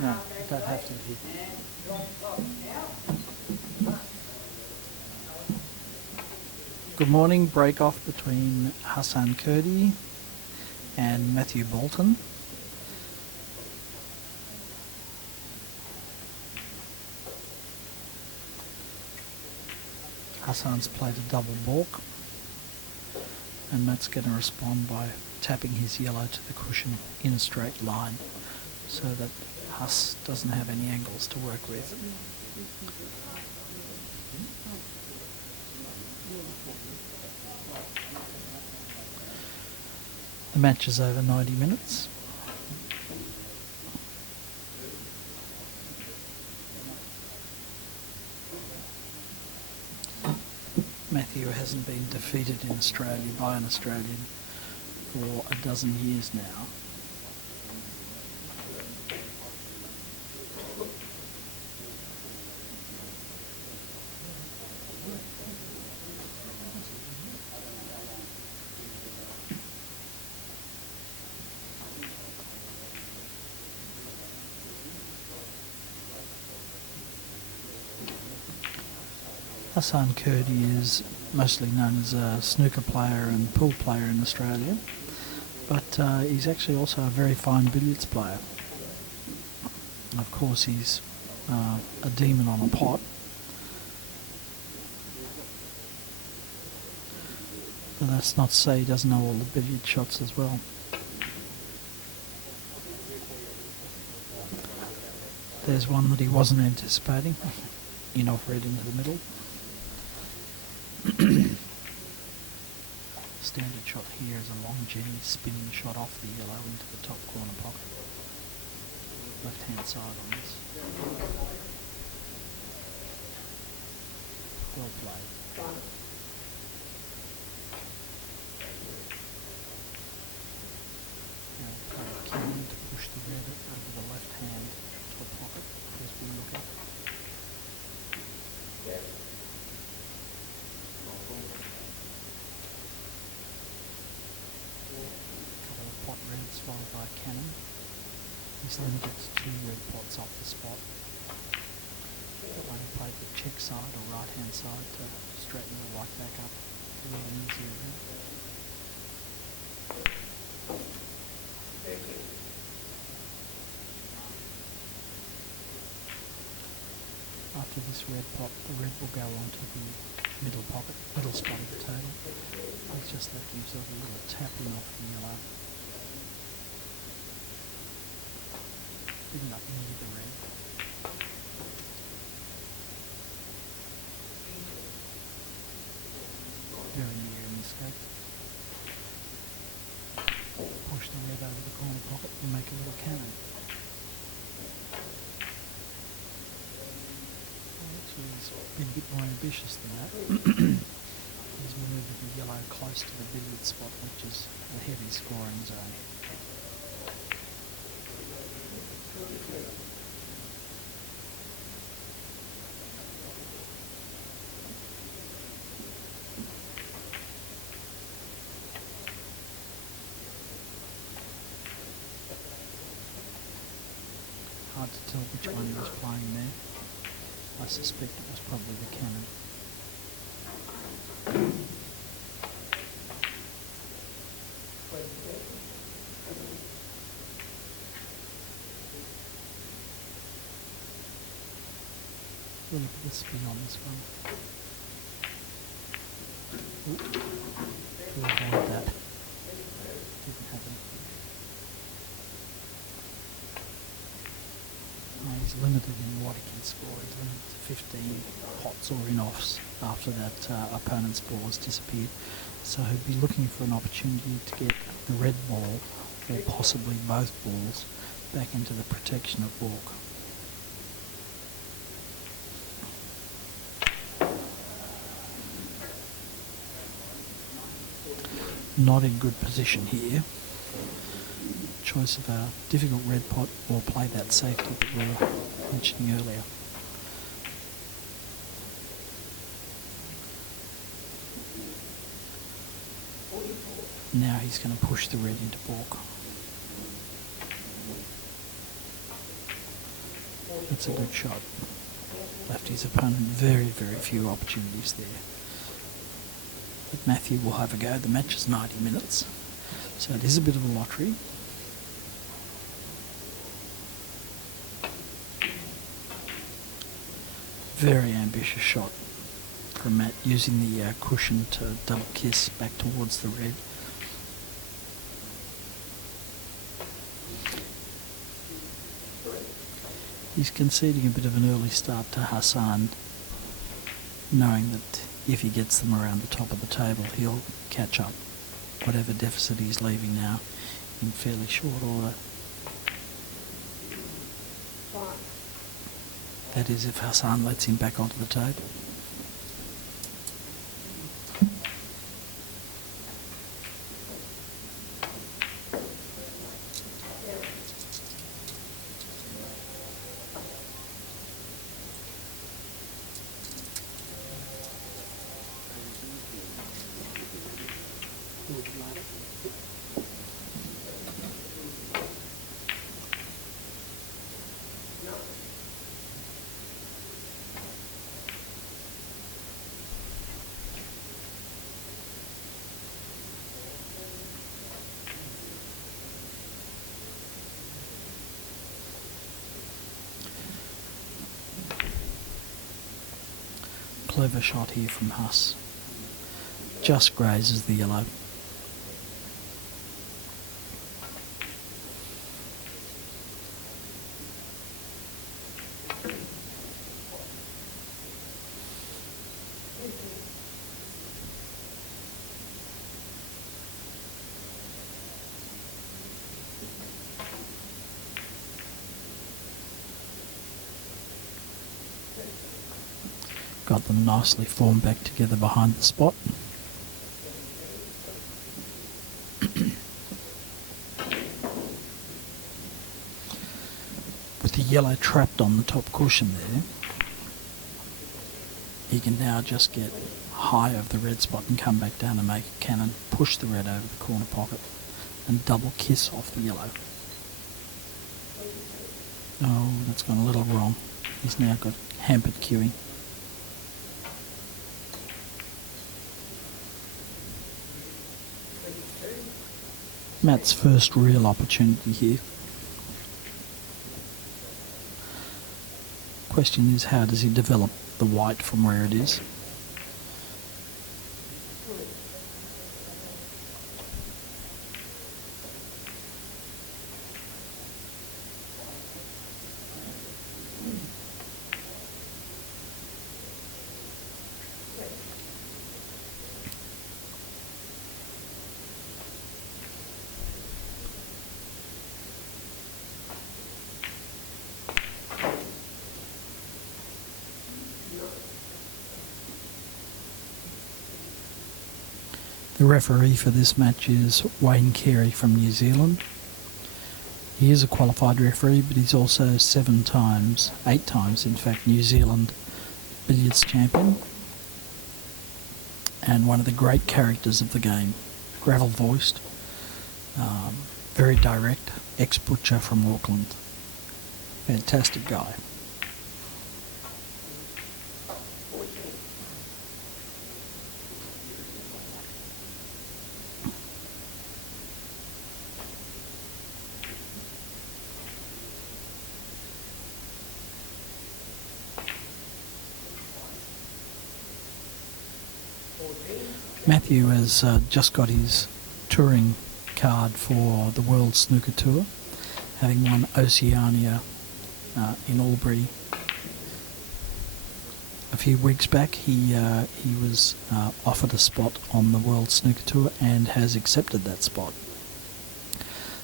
No, it don't have to be. Good morning. Break off between Huss Kerde and Mathew Bolton. Hassan's played a double balk, and Matt's going to respond by tapping his yellow to the cushion in a straight line so that Huss doesn't have any angles to work with. The match is over 90 minutes. Mathew hasn't been defeated in Australia by an Australian for a dozen years now. Hassan Kerde is mostly known as a snooker player and pool player in Australia, but he's actually also a very fine billiards player. Of course, he's a demon on a pot. But that's not to say he doesn't know all the billiard shots as well. There's one that he wasn't anticipating. In off red into the middle. Standard shot here is a long Jenny spinning shot off the yellow into the top corner pocket. Left hand side on this. Well played. Now kind of keen to push the red over the left hand top pocket as we look up. Followed by Cannon. He's limited to 2 red pots off the spot. One played the check side or right hand side to straighten the white back up a little easier. for this red pot, the red will go onto the middle pocket, middle spot of the table. He's just left himself a little tapping off the yellow. Bring it up near the red. Very near in this case. Push the red over the corner pocket and make a little cannon. Actually, he's been a bit more ambitious than that. He's moved the yellow close to the billiard spot, which is a heavy scoring zone. Hard to tell which one he was playing there. I suspect it was probably the cannon. A little bit of spin on this one. Ooh, to avoid that. Didn't happen. He's limited in what he can score. He's limited to 15 hots or in-offs after that opponent's ball has disappeared. So he'll be looking for an opportunity to get the red ball, or possibly both balls, back into the protection of baulk. Not in good position here. Choice of a difficult red pot or play that safety that we were mentioning earlier. Now he's going to push the red into baulk. That's a good shot. Left his opponent very, very few opportunities there. But Mathew will have a go. The match is 90 minutes, so it is a bit of a lottery. Very ambitious shot from Matt, using the cushion to double kiss back towards the red. He's conceding a bit of an early start to Hassan, knowing that if he gets them around the top of the table, he'll catch up whatever deficit he's leaving now in fairly short order. That is, if Hassan lets him back onto the table. Clever shot here from Huss. Just grazes the yellow. Got them nicely formed back together behind the spot. With the yellow trapped on the top cushion there, he can now just get high of the red spot and come back down and make a cannon, push the red over the corner pocket and double kiss off the yellow. Oh, that's gone a little wrong. He's now got hampered queuing. Matt's first real opportunity here. question is, how does he develop the white from where it is? The referee for this match is Wayne Carey from New Zealand. He is a qualified referee, but he's also 8 times in fact, New Zealand billiards champion, and one of the great characters of the game. Gravel voiced, very direct, ex-butcher from Auckland. Fantastic guy. Mathew has just got his touring card for the World Snooker Tour, having won Oceania in Albury a few weeks back. He was offered a spot on the World Snooker Tour and has accepted that spot.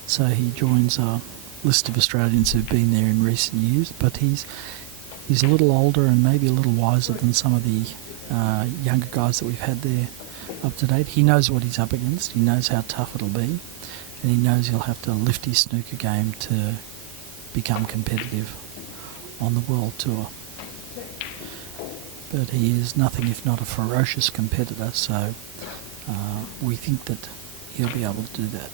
So he joins a list of Australians who've been there in recent years, but he's a little older and maybe a little wiser than some of the younger guys that we've had there up to date. He knows what he's up against, he knows how tough it'll be, and he knows he'll have to lift his snooker game to become competitive on the World Tour. But he is nothing if not a ferocious competitor, so we think that he'll be able to do that.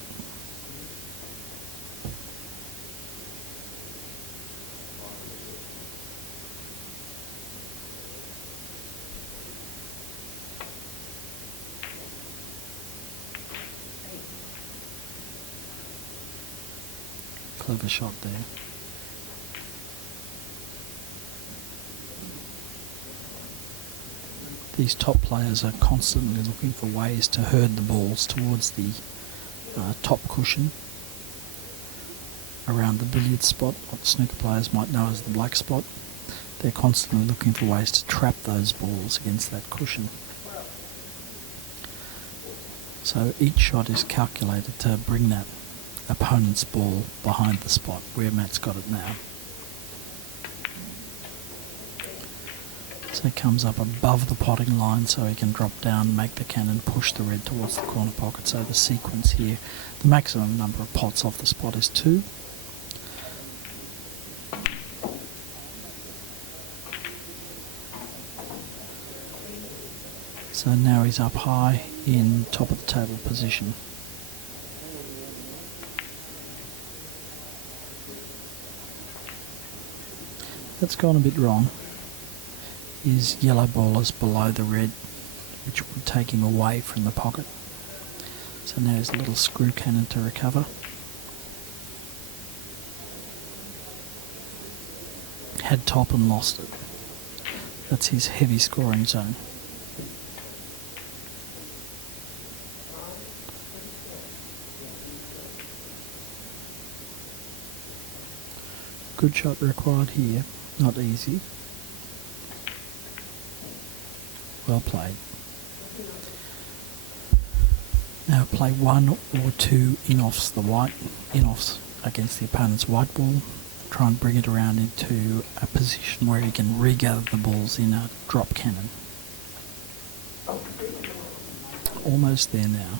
Clever shot there. These top players are constantly looking for ways to herd the balls towards the top cushion around the billiard spot, what snooker players might know as the black spot. They're constantly looking for ways to trap those balls against that cushion. So each shot is calculated to bring that opponent's ball behind the spot where Matt's got it now. So it comes up above the potting line so he can drop down, make the cannon, push the red towards the corner pocket. So the sequence here, the maximum number of pots off the spot is 2. So now he's up high in top of the table position. That's gone a bit wrong. His yellow ball is below the red, which would take him away from the pocket. So now there's a little screw cannon to recover. Had top and lost it. That's his heavy scoring zone. Good shot required here, not easy. Well played. Now play 1 or 2 in-offs the white, in-offs against the opponent's white ball. Try and bring it around into a position where he can regather the balls in a drop cannon. Almost there now.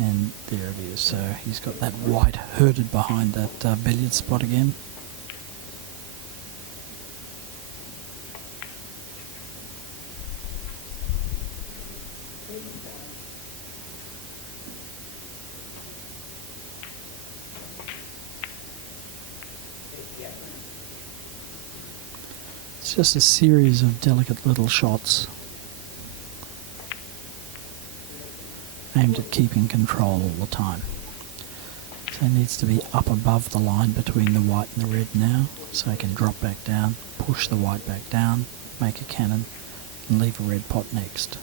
And there it is. So he's got that white herded behind that billiard spot again. It's just a series of delicate little shots. aimed at keeping control all the time. So it needs to be up above the line between the white and the red now, so it can drop back down, push the white back down, make a cannon, and leave a red pot next.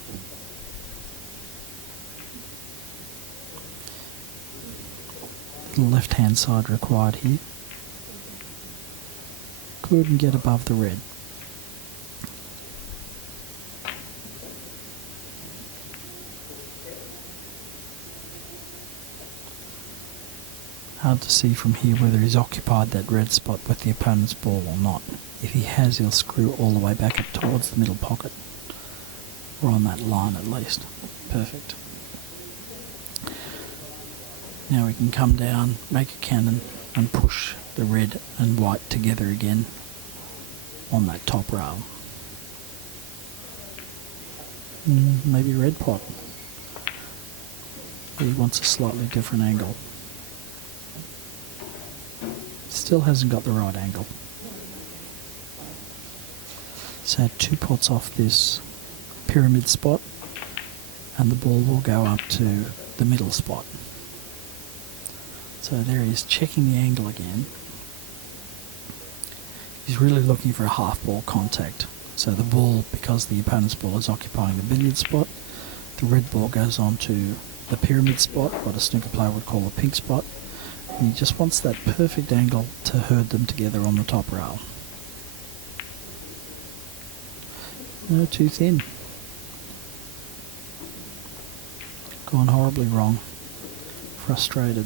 The left-hand side required here. Couldn't get above the red. Hard to see from here whether he's occupied that red spot with the opponent's ball or not. If he has, he'll screw all the way back up towards the middle pocket, or on that line at least. Perfect. Now we can come down, make a cannon, and push the red and white together again on that top rail. Maybe red pot. He wants a slightly different angle. Still hasn't got the right angle. So 2 pots off this pyramid spot, and the ball will go up to the middle spot. So there he is, checking the angle again. He's really looking for a half ball contact. So the ball, because the opponent's ball is occupying the billiard spot, the red ball goes on to the pyramid spot, what a snooker player would call a pink spot. And he just wants that perfect angle to herd them together on the top rail. No, too thin. Gone horribly wrong. Frustrated.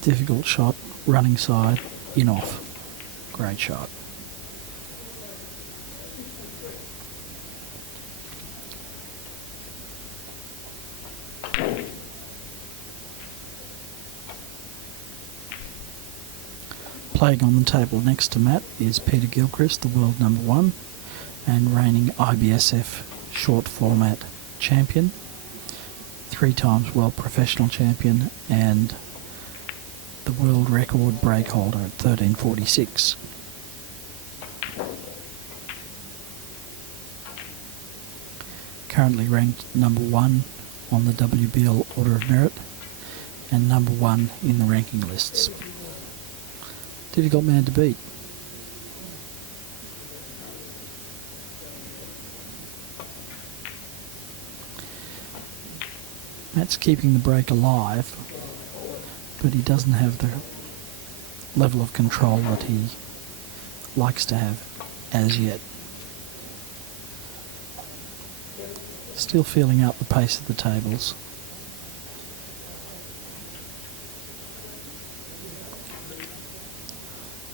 Difficult shot, running side, in off. Great shot. Playing on the table next to Matt is Peter Gilchrist, the world number 1 and reigning IBSF short format champion, 3 times world professional champion, and the world record break holder at 1346. Currently ranked number 1 on the WBL Order of Merit and number 1 in the ranking lists. Difficult man to beat. Matt's keeping the break alive, but he doesn't have the level of control that he likes to have as yet. Still feeling out the pace of the tables.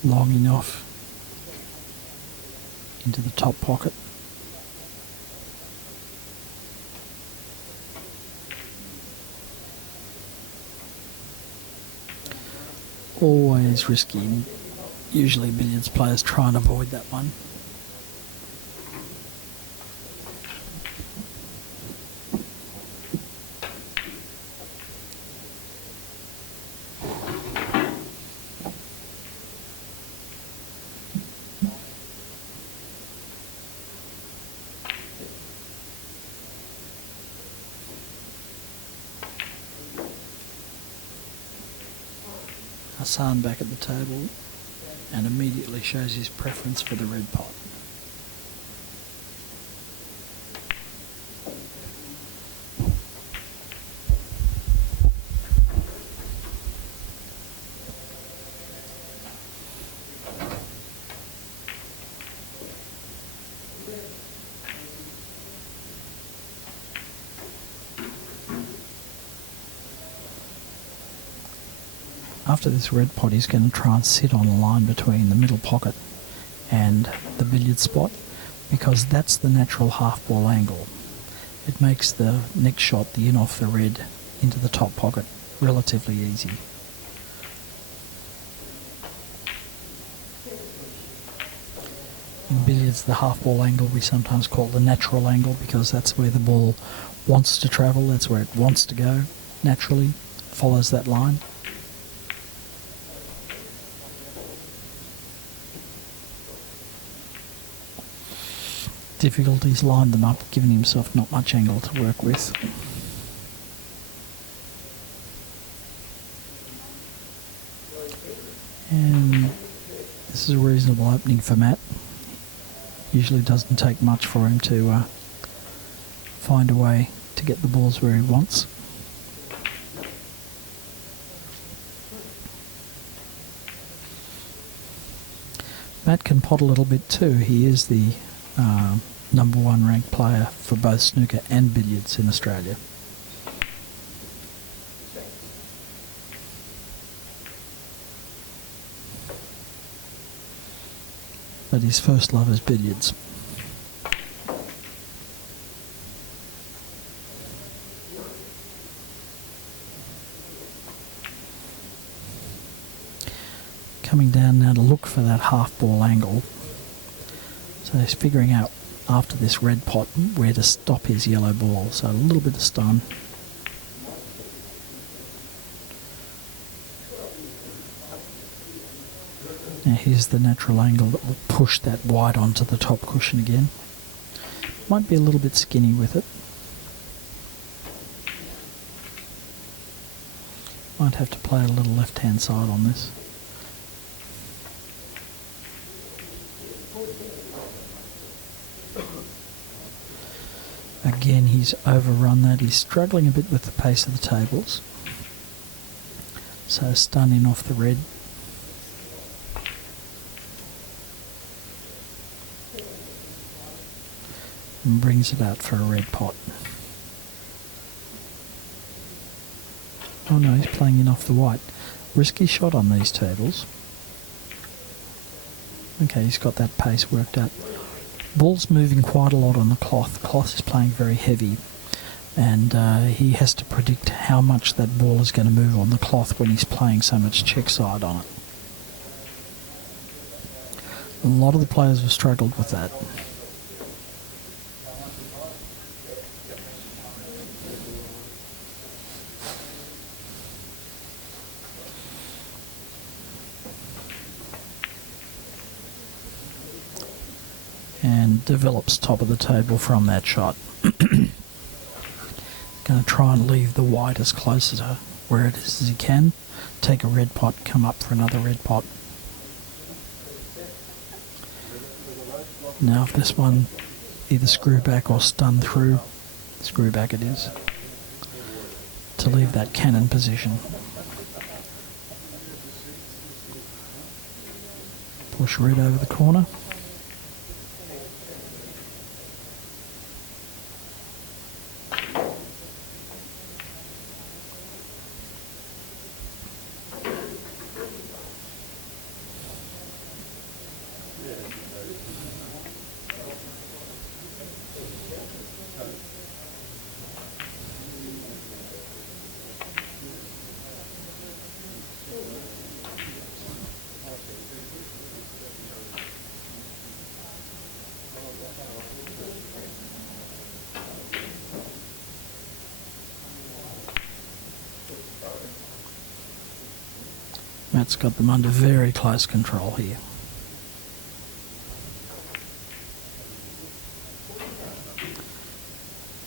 Long enough into the top pocket. Always risky. Usually billiards players try and avoid that one. Hassan back at the table and immediately shows his preference for the red pot. After this red pot, he's going to try and sit on the line between the middle pocket and the billiard spot, because that's the natural half ball angle. It makes the next shot, the in off the red into the top pocket, relatively easy. In billiards, the half ball angle we sometimes call the natural angle, because that's where the ball wants to travel, that's where it wants to go naturally, follows that line. difficulties, lined them up, giving himself not much angle to work with. And this is a reasonable opening for Matt. Usually doesn't take much for him to find a way to get the balls where he wants. Matt can pot a little bit too. He is the number 1 ranked player for both snooker and billiards in Australia. But his first love is billiards. Coming down now to look for that half ball angle. So he's figuring out after this red pot where to stop his yellow ball. So a little bit of stun. Now here's the natural angle that will push that white onto the top cushion again. Might be a little bit skinny with it. Might have to play a little left-hand side on this. Again, he's overrun that. He's struggling a bit with the pace of the tables. So stunning off the red. And brings it out for a red pot. Oh no, he's playing in off the white. Risky shot on these tables. Okay, he's got that pace worked out. Ball's moving quite a lot on the cloth. The cloth is playing very heavy, and he has to predict how much that ball is going to move on the cloth when he's playing so much check side on it. A lot of the players have struggled with that. And develops top of the table from that shot. Going to try and leave the white as close to where it is as he can. Take a red pot, come up for another red pot. Now if this one either screw back or stun through, screw back it is, to leave that cannon position. Push red over the corner. Matt's got them under very close control here.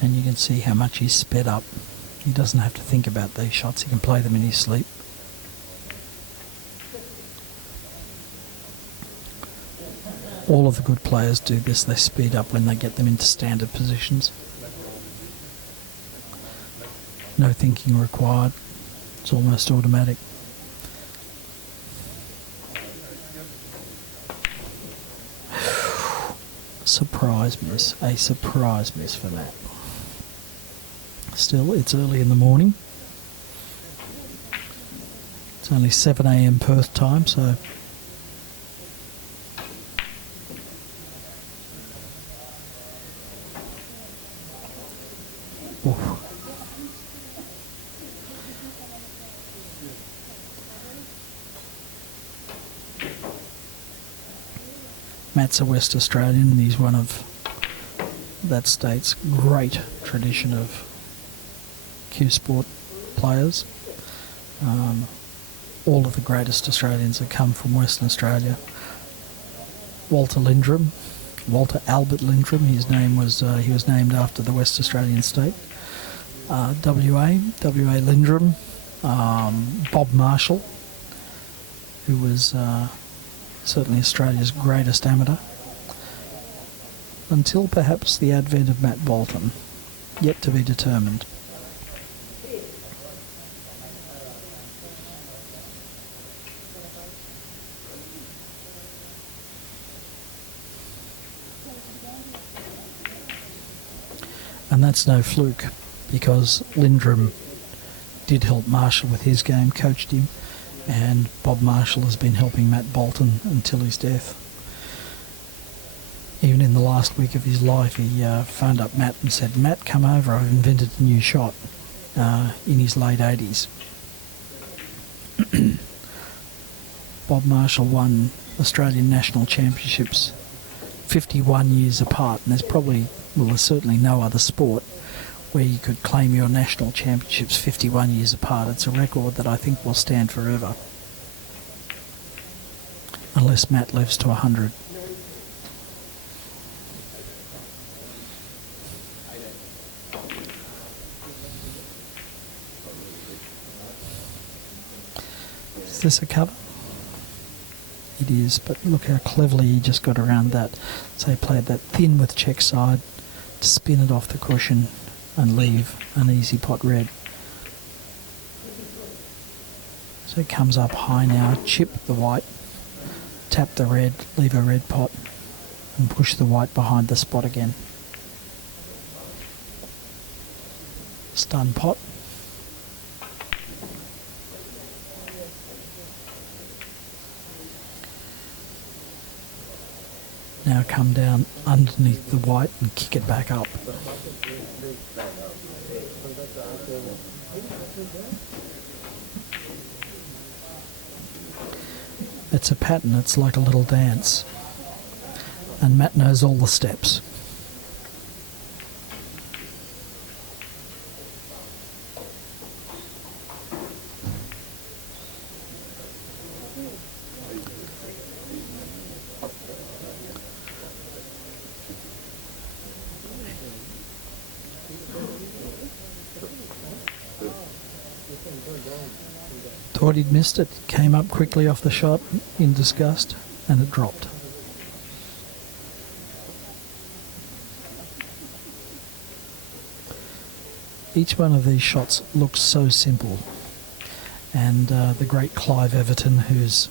And you can see how much he's sped up. He doesn't have to think about these shots, he can play them in his sleep. All of the good players do this, they speed up when they get them into standard positions. No thinking required, it's almost automatic. Surprise miss, a surprise miss for Matt. Still, it's early in the morning. It's only 7 AM Perth time, so oof. Matt's a West Australian and he's one of that state's great tradition of Q Sport players. All of the greatest Australians have come from Western Australia. Walter Lindrum, Walter Albert Lindrum. His name was he was named after the West Australian state. WA Lindrum. Bob Marshall, who was certainly Australia's greatest amateur, until perhaps the advent of Matt Bolton, yet to be determined. And that's no fluke, because Lindrum did help Marshall with his game, coached him, and Bob Marshall has been helping Matt Bolton until his death. Even in the last week of his life, he phoned up Matt and said, "Matt, come over, I've invented a new shot," in his late 80s. Bob Marshall won Australian National Championships 51 years apart, and there's certainly no other sport where you could claim your national championships 51 years apart. It's a record that I think will stand forever, unless Matt lives to 100. Is this a cover? It is, but look how cleverly he just got around that. So he played that thin with check side to spin it off the cushion and leave an easy pot red. So it comes up high now, chip the white, tap the red, leave a red pot, and push the white behind the spot again. Stun pot. Now come down underneath the white and kick it back up. It's a pattern, it's like a little dance. And Matt knows all the steps. Thought he'd missed it, came up quickly off the shot in disgust, and it dropped. Each one of these shots looks so simple, and the great Clive Everton, who's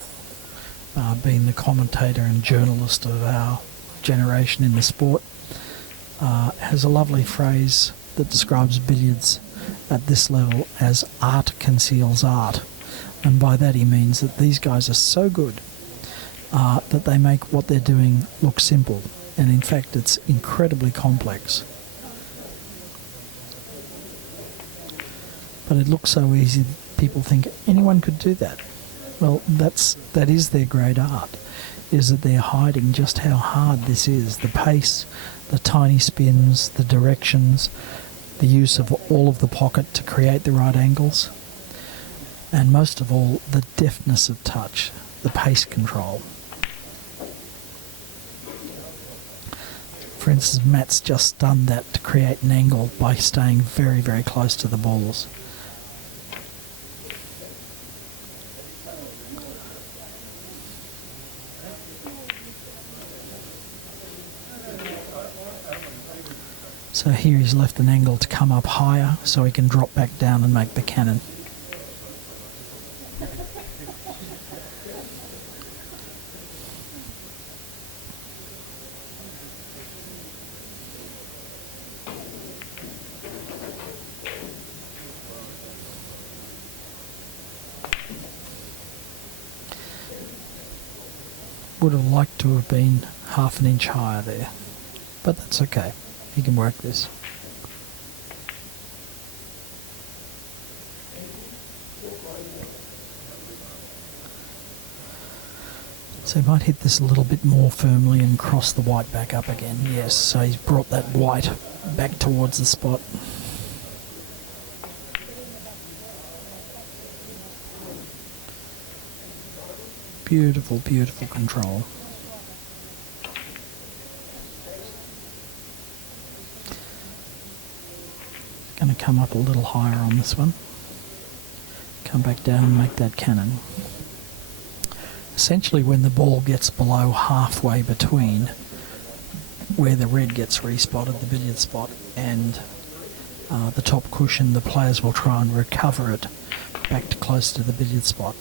been the commentator and journalist of our generation in the sport, has a lovely phrase that describes billiards at this level as art conceals art. And by that he means that these guys are so good that they make what they're doing look simple. And in fact, it's incredibly complex. But it looks so easy that people think anyone could do that. Well, that is their great art, is that they're hiding just how hard this is. The pace, the tiny spins, the directions, the use of all of the pocket to create the right angles. And most of all, the deftness of touch, the pace control. For instance, Matt's just done that to create an angle by staying very, very close to the balls. So here he's left an angle to come up higher so he can drop back down and make the cannon. Would have liked to have been half an inch higher there, but that's okay. He can work this. So he might hit this a little bit more firmly and cross the white back up again. Yes, so he's brought that white back towards the spot. Beautiful, beautiful control. come up a little higher on this one. Come back down and make that cannon. Essentially, when the ball gets below halfway between where the red gets respotted, the billiard spot, and the top cushion, the players will try and recover it back to close to the billiard spot.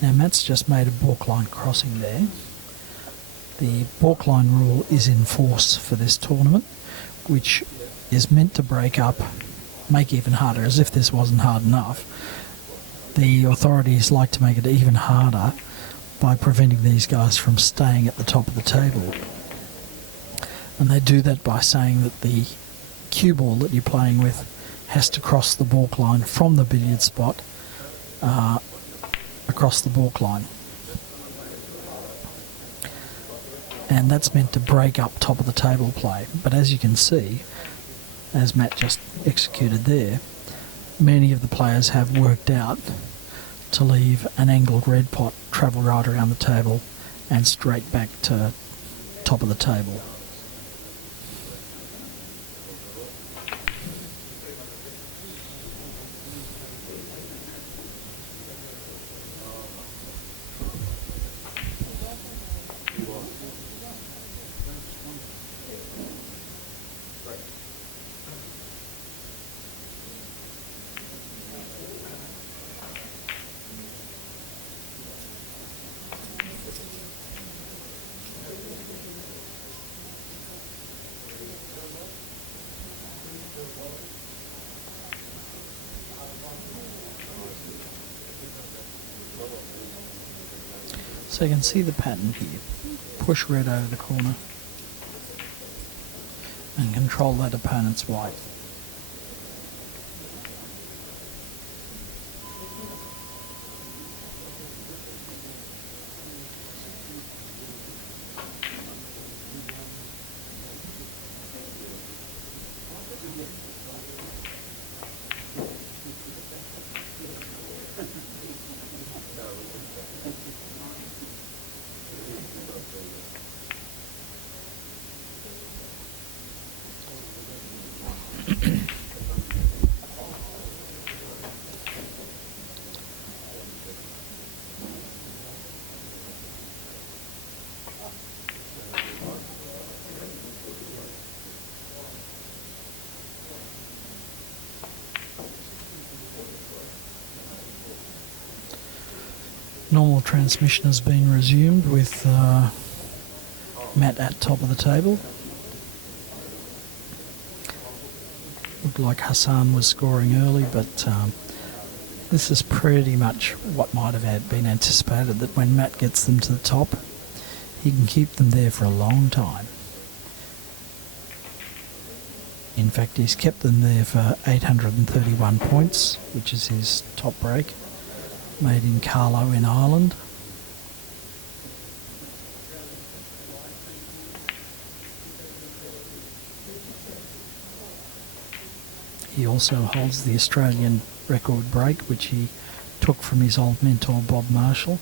Now Matt's just made a balk line crossing there. The balk line rule is in force for this tournament, which is meant to break up, make even harder, as if this wasn't hard enough. The authorities like to make it even harder by preventing these guys from staying at the top of the table. And they do that by saying that the cue ball that you're playing with has to cross the balk line from the billiard spot across the balk line. And that's meant to break up top of the table play. But as you can see, as Matt just executed there, many of the players have worked out to leave an angled red pot travel right around the table and straight back to top of the table. So you can see the pattern here. Push red over the corner and control that opponent's white. Normal transmission has been resumed with Matt at top of the table. Looked like Hassan was scoring early, but this is pretty much what might have been anticipated, that when Matt gets them to the top, he can keep them there for a long time. In fact, he's kept them there for 831 points, which is his top break, made in Carlo in Ireland. He also holds the Australian record break, which he took from his old mentor Bob Marshall.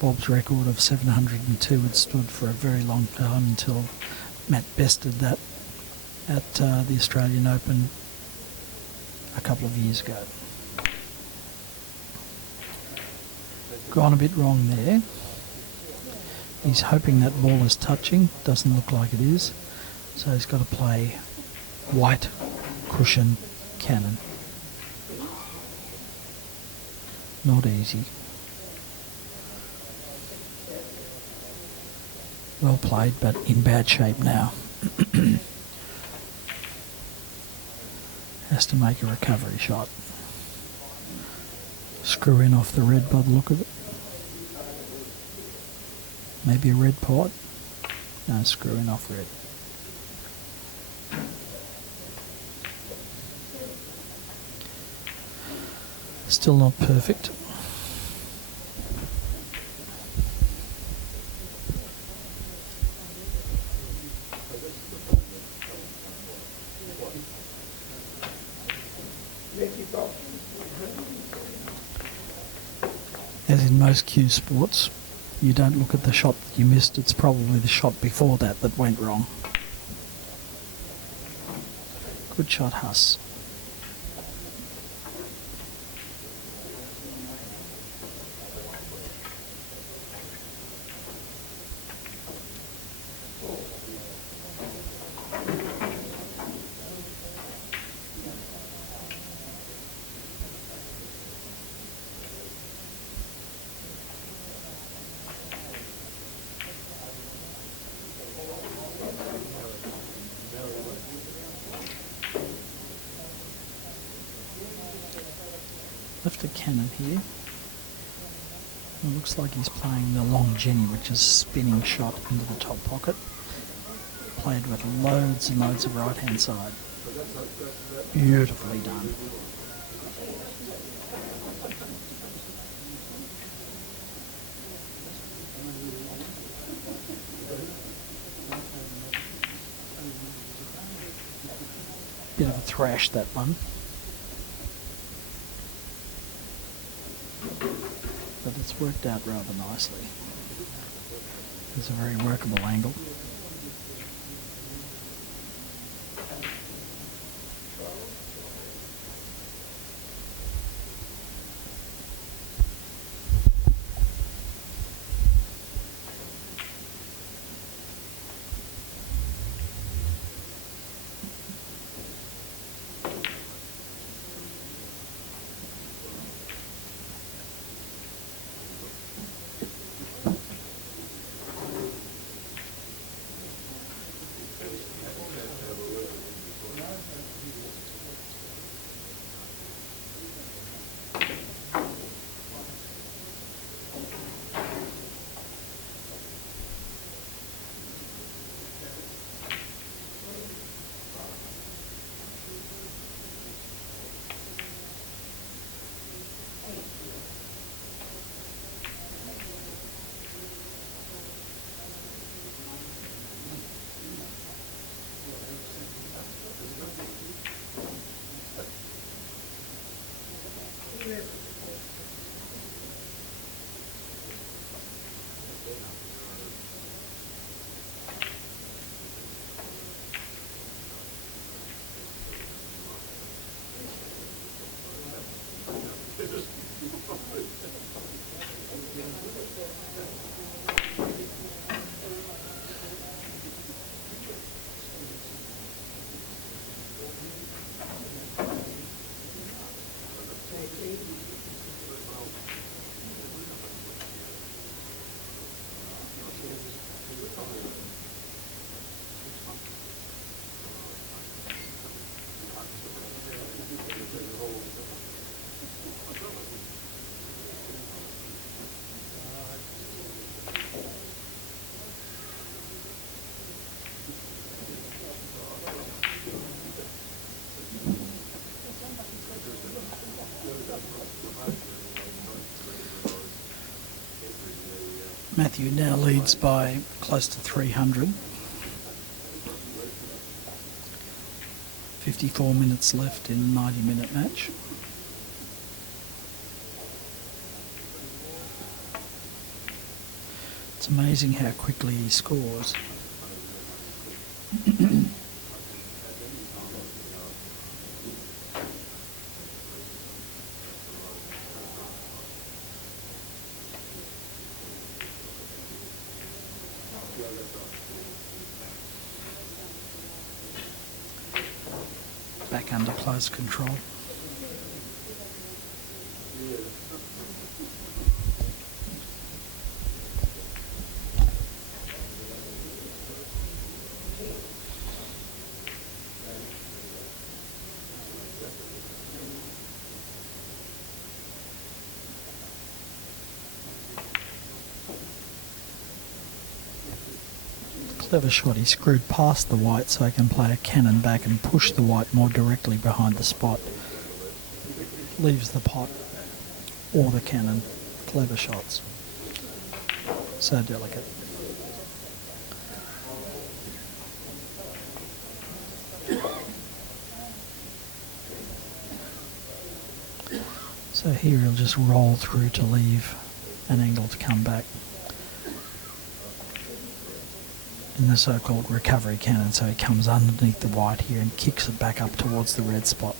Bob's record of 702 had stood for a very long time until Matt bested that at the Australian Open a couple of years ago. Gone a bit wrong there. He's hoping that ball is touching. Doesn't look like it is. So he's got to play white cushion cannon. Not easy. Well played, but in bad shape now. Has to make a recovery shot. Screw in off the red by the look of it. Maybe a red pot. No, screw in off red. Still not perfect. As in most cue sports, you don't look at the shot that you missed, it's probably the shot before that that went wrong. Good shot, Huss. Left a cannon here. It looks like he's playing the long Jenny, which is a spinning shot into the top pocket. Played with loads and loads of right hand side. Beautifully done. Bit of a thrash, that one. But it's worked out rather nicely. It's a very workable angle. Mathew now leads by close to 300. 54 minutes left in a 90-minute match. It's amazing how quickly he scores. Back under close control. Clever shot, he screwed past the white so he can play a cannon back and push the white more directly behind the spot. Leaves the pot or the cannon. Clever shots. So delicate. So here he'll just roll through to leave an angle to come back. in the so-called recovery cannon, so he comes underneath the white here and kicks it back up towards the red spot.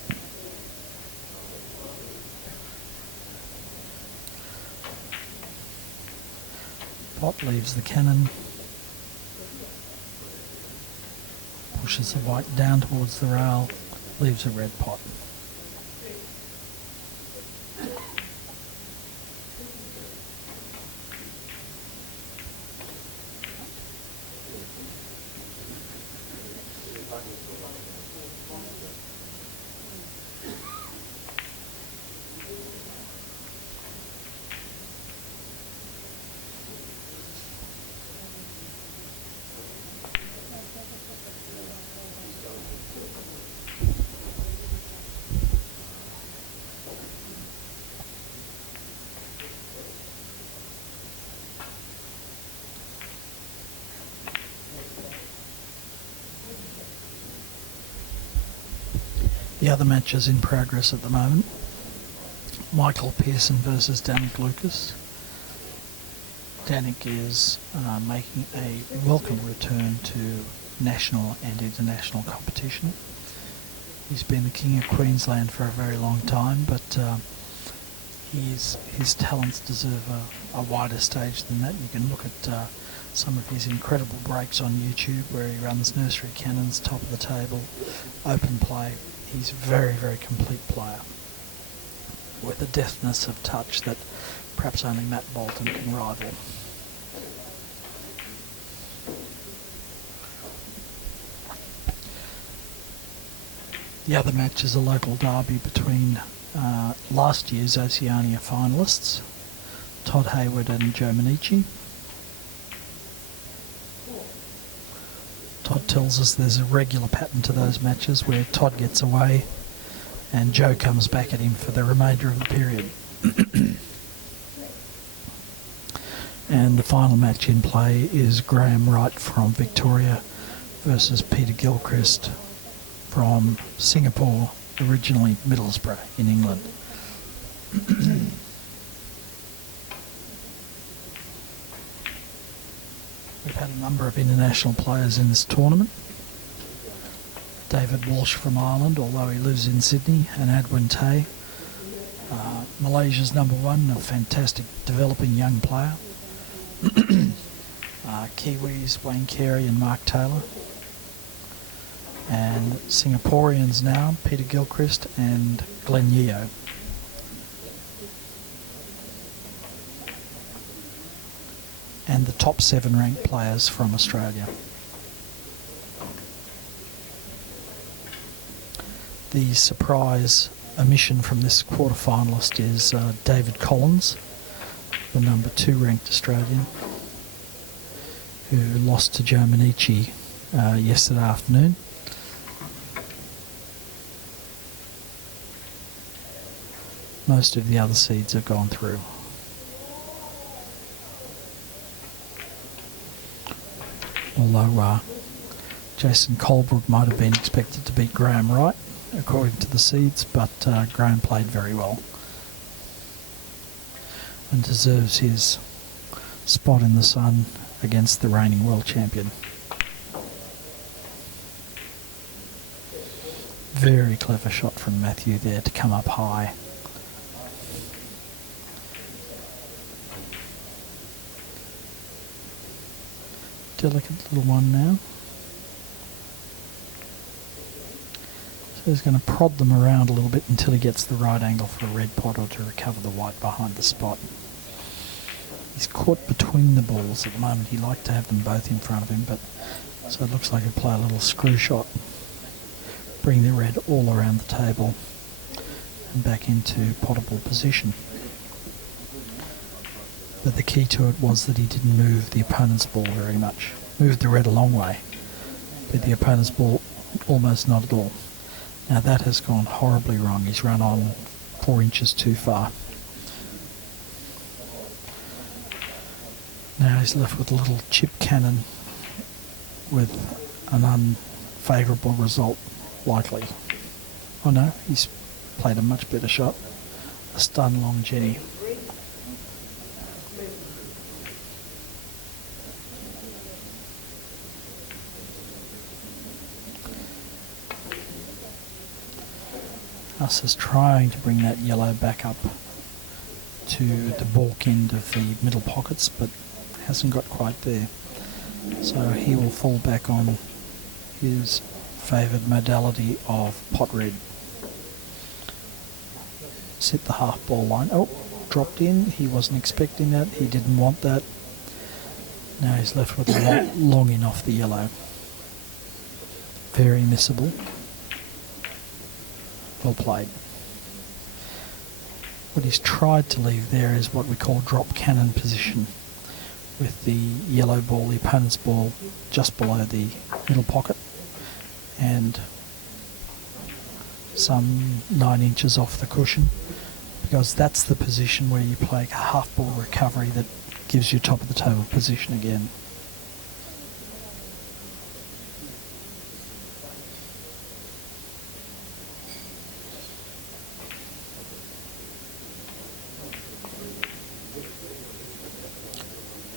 Pot leaves the cannon, pushes the white down towards the rail, leaves a red pot. The other matches in progress at the moment. Michael Pearson versus Danik Lucas. Danik is making a welcome return to national and international competition. He's been the King of Queensland for a very long time, but his talents deserve a wider stage than that. You can look at some of his incredible breaks on YouTube where he runs nursery cannons, top of the table, open play. He's a very, very complete player with a deftness of touch that perhaps only Matt Bolton can rival. The other match is a local derby between last year's Oceania finalists, Todd Hayward and Joe Manici. Todd tells us there's a regular pattern to those matches where Todd gets away and Joe comes back at him for the remainder of the period. And the final match in play is Graham Wright from Victoria versus Peter Gilchrist from Singapore, originally Middlesbrough in England. We've had a number of international players in this tournament. David Walsh from Ireland, although he lives in Sydney, and Adwin Tay. Malaysia's number one, a fantastic developing young player. Kiwis, Wayne Carey and Mark Taylor. And Singaporeans now, Peter Gilchrist and Glenn Yeo. And the top 7 ranked players from Australia. The surprise omission from this quarter-finalist is David Collins, the number 2 ranked Australian, who lost to Joe Manici yesterday afternoon. Most of the other seeds have gone through. Although Jason Colebrook might have been expected to beat Graham Wright, according to the seeds, but Graham played very well and deserves his spot in the sun against the reigning world champion. Very clever shot from Mathew there to come up high. Delicate little one now. So he's going to prod them around a little bit until he gets the right angle for a red pot or to recover the white behind the spot. He's caught between the balls at the moment. He'd like to have them both in front of him, but so it looks like he'll play a little screw shot. Bring the red all around the table and back into potable position. But the key to it was that he didn't move the opponent's ball very much. Moved the red a long way, but the opponent's ball almost not at all. Now that has gone horribly wrong. He's run on 4 inches too far. Now he's left with a little chip cannon with an unfavourable result likely. Oh no, he's played a much better shot. A stun long Jenny. Huss is trying to bring that yellow back up to the balk end of the middle pockets, but hasn't got quite there. So he will fall back on his favoured modality of pot red. Sit the half ball line. Oh, dropped in. He wasn't expecting that. He didn't want that. Now he's left with a long in off the yellow. Very missable. Well played. What he's tried to leave there is what we call drop cannon position, with the yellow ball, the opponent's ball, just below the middle pocket and some 9 inches off the cushion, because that's the position where you play a half ball recovery that gives you top of the table position again.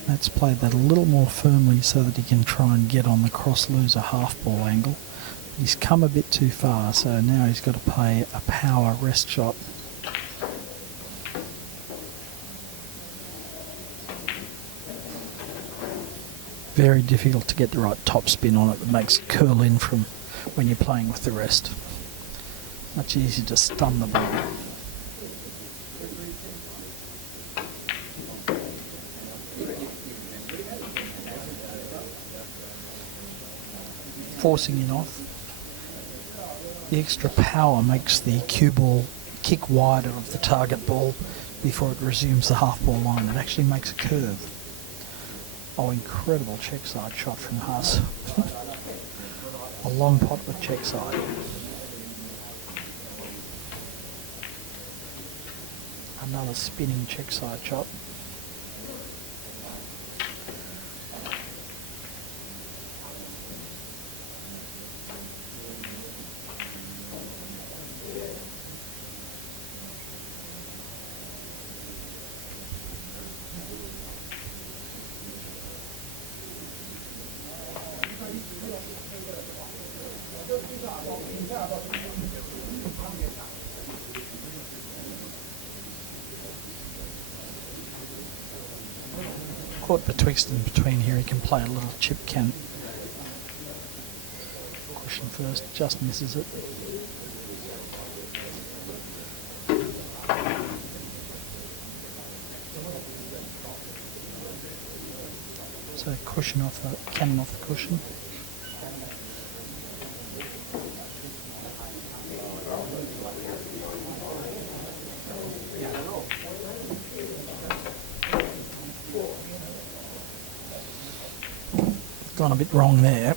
Let's play that a little more firmly so that he can try and get on the cross loser half ball angle. He's come a bit too far, so now he's got to play a power rest shot. Very difficult to get the right top spin on it. It makes it curl in from when you're playing with the rest. Much easier to stun the ball. Forcing it off. The extra power makes the cue ball kick wider of the target ball before it resumes the half ball line. It actually makes a curve. Oh, incredible check side shot from Huss. A long pot with check side. Another spinning check side shot. Caught betwixt and between here, he can play a little chip can. Cushion first, just misses it. So cushion off the cannon off the cushion. Gone a bit wrong there.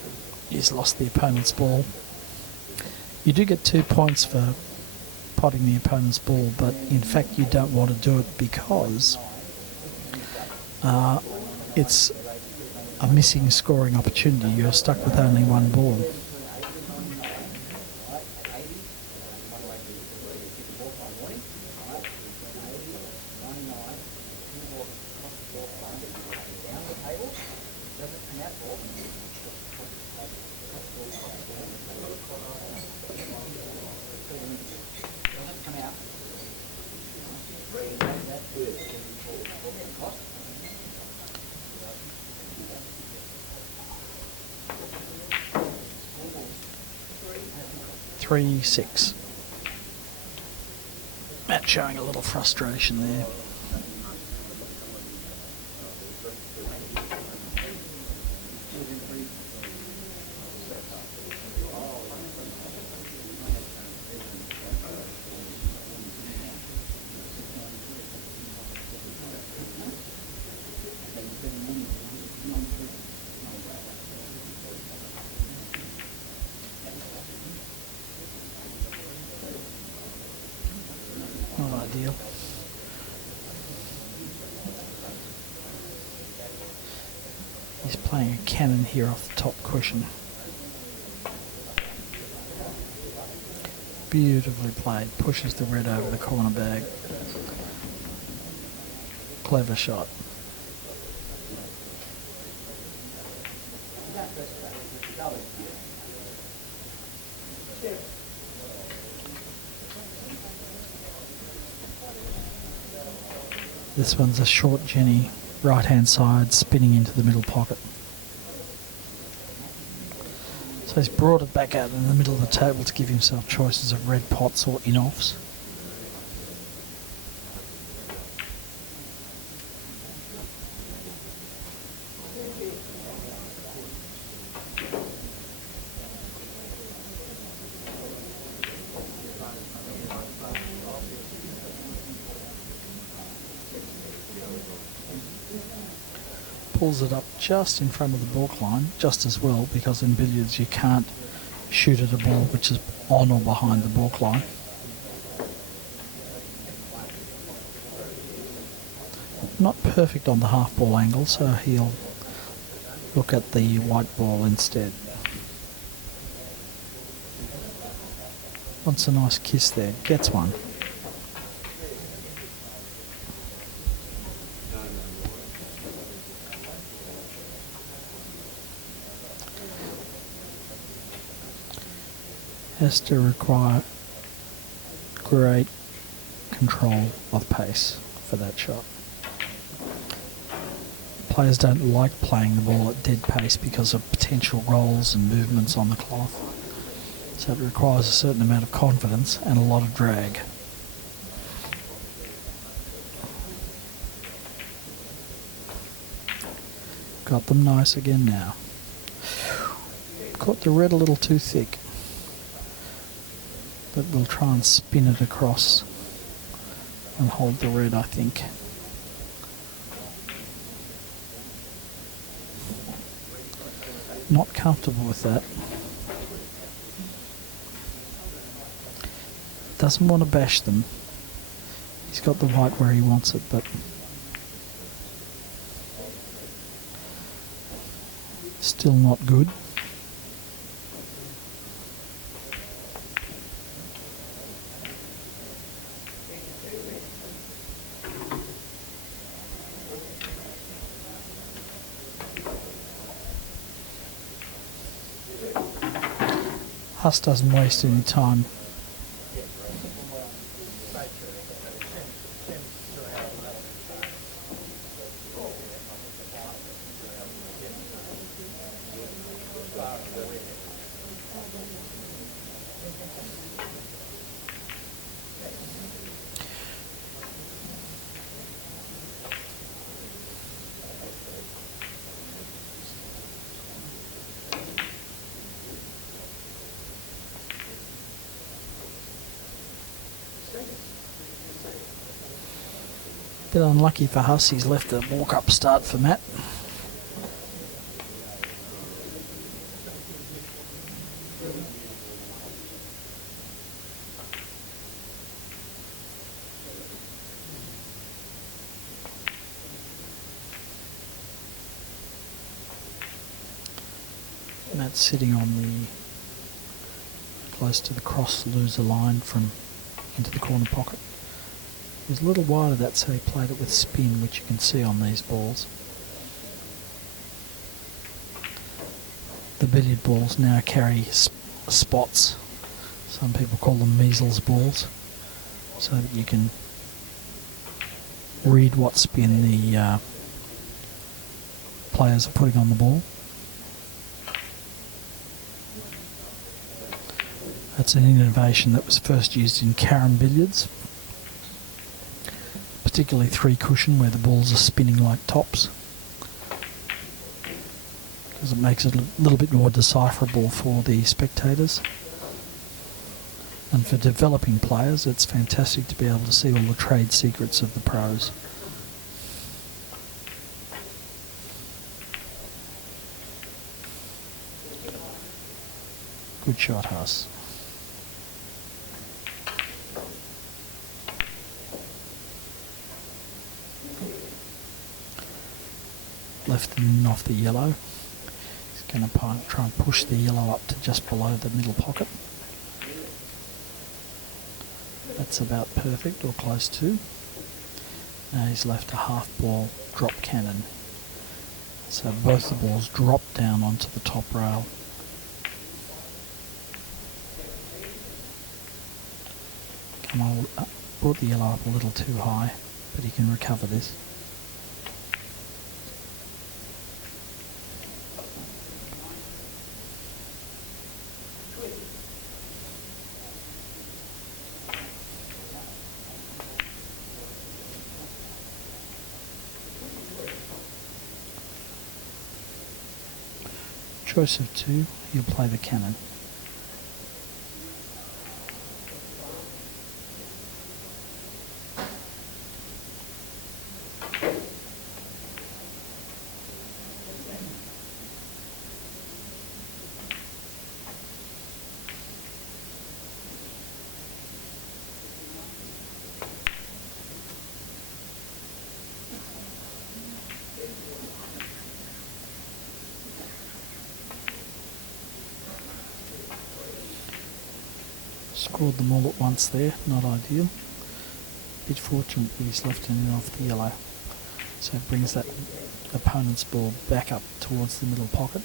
He's lost the opponent's ball. You do get 2 points for potting the opponent's ball, but in fact you don't want to do it because it's a missing scoring opportunity. You're stuck with only one ball. Three, 6. Matt showing a little frustration there. Not ideal. He's playing a cannon here off the top cushion. Beautifully played. Pushes the red over the corner bag. Clever shot. This one's a short Jenny, right hand side, spinning into the middle pocket. So he's brought it back out in the middle of the table to give himself choices of red pots or in-offs. Pulls it up just in front of the balk line, just as well, because in billiards you can't shoot at a ball which is on or behind the balk line. Not perfect on the half ball angle, so he'll look at the white ball instead. Wants a nice kiss there, gets one. Has to require great control of pace for that shot. Players don't like playing the ball at dead pace because of potential rolls and movements on the cloth. So it requires a certain amount of confidence and a lot of drag. Got them nice again now. Caught the red a little too thick. But we'll try and spin it across and hold the red, I think. Not comfortable with that. Doesn't want to bash them. He's got the white where he wants it, but still not good. Huss doesn't waste any time. Bit unlucky for Huss, he's left a walk-up start for Matt. Matt's sitting on the close to the cross loser line from into the corner pocket. It was a little wide of that, so he played it with spin, which you can see on these balls. The billiard balls now carry spots. Some people call them measles balls, so that you can read what spin the players are putting on the ball. That's an innovation that was first used in carom billiards, particularly three cushion where the balls are spinning like tops, because it makes it a little bit more decipherable for the spectators. And for developing players, it's fantastic to be able to see all the trade secrets of the pros. Good shot, Huss. Left in off the yellow. He's going to try and push the yellow up to just below the middle pocket. That's about perfect, or close to. Now he's left a half ball drop cannon. So both the balls drop down onto the top rail. Come on, brought the yellow up a little too high. but he can recover this. Choice of 2, he'll play the cannon. Scored them all at once there, not ideal. Bit fortunate that he's left it in off the yellow. So it brings that opponent's ball back up towards the middle pocket.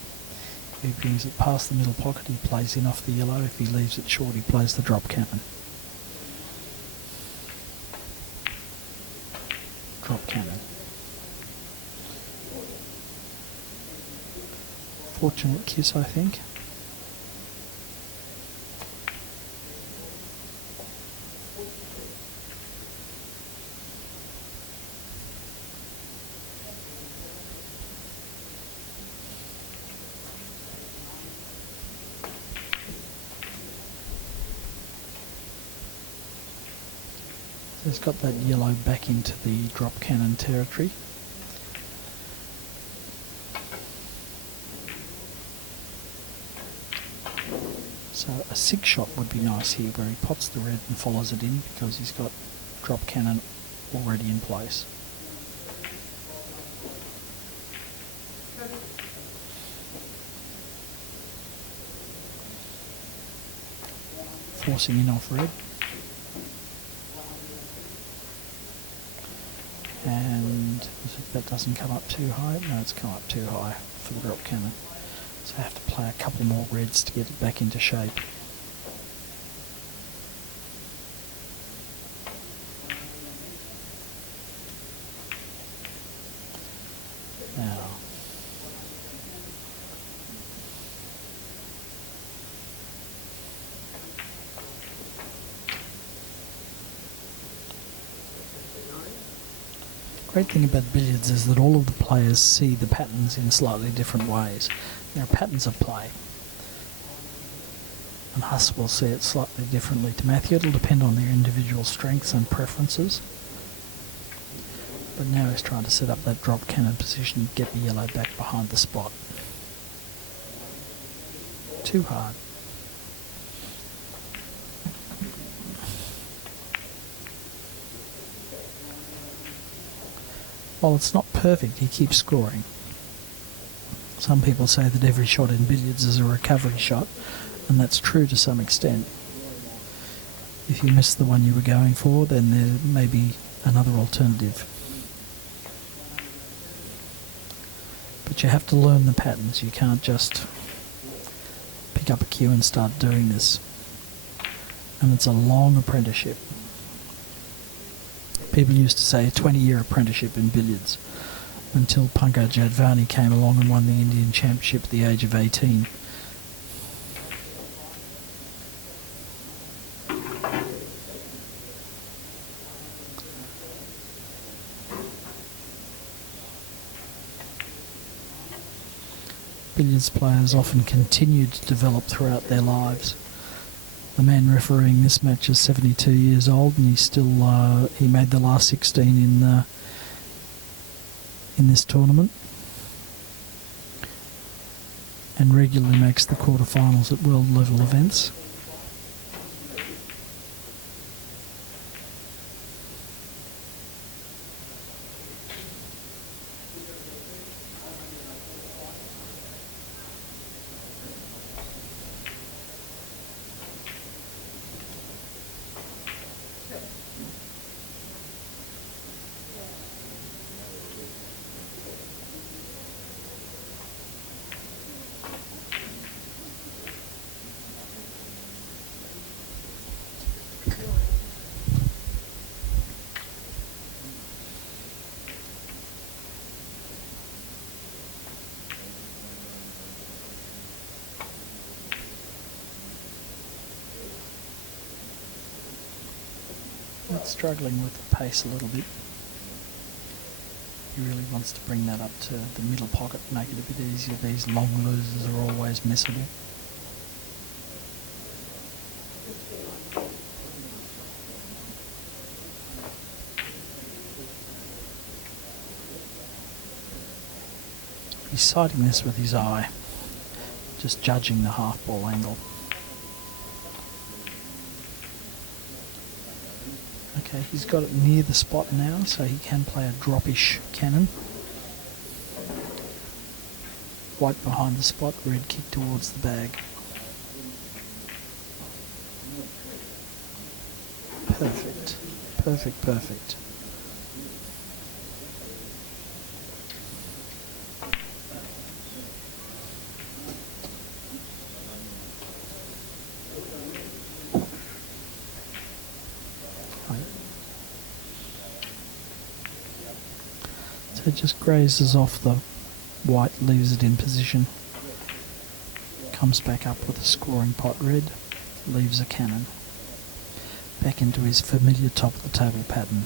If he brings it past the middle pocket, he plays in off the yellow. If he leaves it short, he plays the drop cannon. Drop cannon. Fortunate kiss, I think. He's got that yellow back into the drop cannon territory. So a 6 shot would be nice here, where he pots the red and follows it in, because he's got drop cannon already in place. Forcing in off red. And that doesn't come up too high. No, it's come up too high for the drop cannon. So I have to play a couple more reds to get it back into shape. Now, great thing about billiards is that all of the players see the patterns in slightly different ways. There are patterns of play, and Huss will see it slightly differently to Mathew. It'll depend on their individual strengths and preferences. But now he's trying to set up that drop cannon position, get the yellow back behind the spot. Too hard. While it's not perfect, he keeps scoring. Some people say that every shot in billiards is a recovery shot, and that's true to some extent. If you miss the one you were going for, then there may be another alternative. But you have to learn the patterns. You can't just pick up a cue and start doing this. And it's a long apprenticeship. People used to say a 20-year apprenticeship in billiards, until Pankaj Advani came along and won the Indian Championship at the age of 18. Billiards players often continue to develop throughout their lives. The man refereeing this match is 72 years old, and he made the last 16 in this tournament, and regularly makes the quarterfinals at world level events. It's struggling with the pace a little bit. He really wants to bring that up to the middle pocket, make it a bit easier. These long losers are always messable. He's sighting this with his eye, just judging the half ball angle. Okay, he's got it near the spot now, so he can play a droppish cannon. White behind the spot, red kick towards the bag. Perfect, perfect, perfect. So it just grazes off the white, leaves it in position. Comes back up with a scoring pot red, leaves a cannon. Back into his familiar top of the table pattern.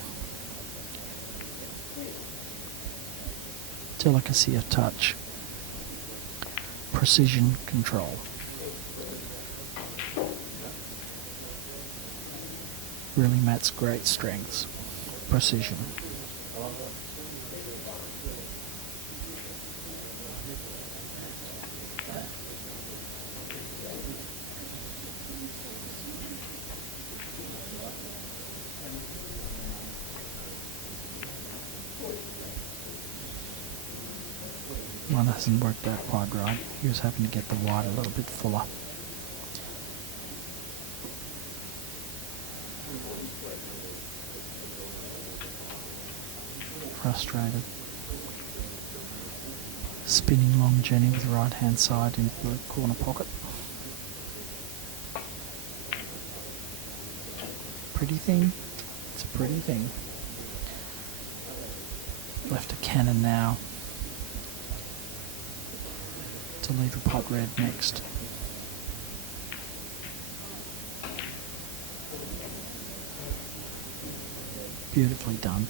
Delicacy of touch. Precision control. Really Matt's great strengths. Precision. One hasn't worked out quite right. He was hoping to get the white a little bit fuller. Frustrated. Spinning long Jenny with the right hand side into the corner pocket. Pretty thing. It's a pretty thing. Left a cannon now. To leave a pot red next. Beautifully done.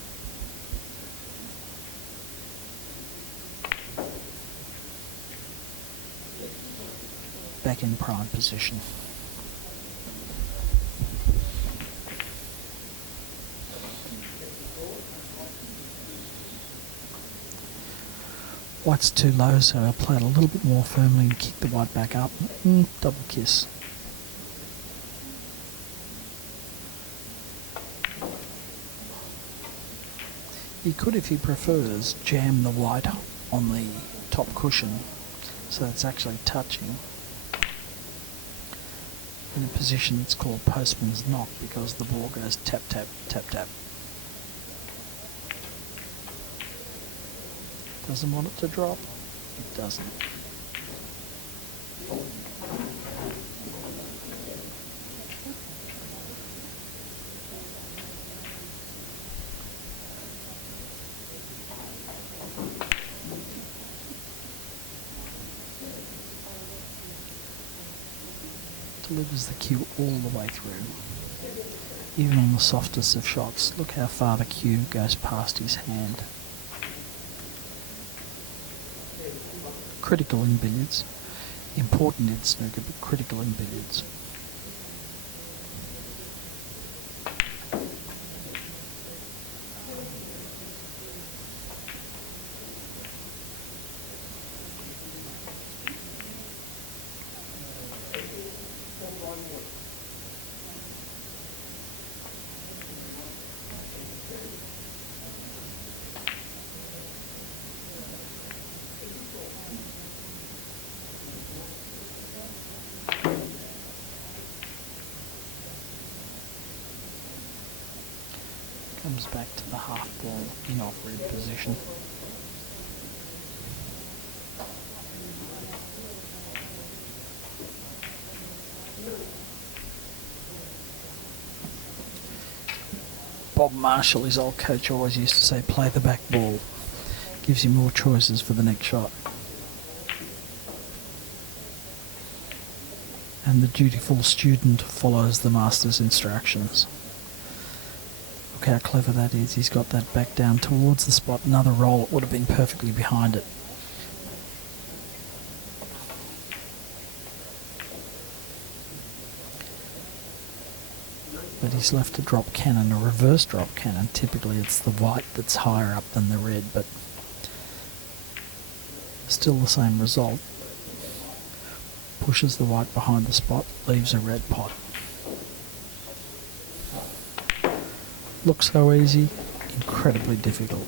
Back in prime position. White's too low, so I'll play it a little bit more firmly and kick the white back up. Double kiss. He could, if he prefers, jam the white on the top cushion so it's actually touching in a position that's called Postman's knock, because the ball goes tap, tap, tap, tap. Doesn't want it to drop. It doesn't. Delivers the cue all the way through. Even on the softest of shots, look how far the cue goes past his hand. Critical in billiards, important in snooker, but critical in billiards. Comes back to the half ball in off red position. Bob Marshall, his old coach, always used to say, play the back ball. Gives you more choices for the next shot. And the dutiful student follows the master's instructions. Look how clever that is. He's got that back down towards the spot. Another roll, it would have been perfectly behind it. But he's left a drop cannon, a reverse drop cannon. Typically it's the white that's higher up than the red, but still the same result. Pushes the white behind the spot, leaves a red pot. Looks so easy, incredibly difficult.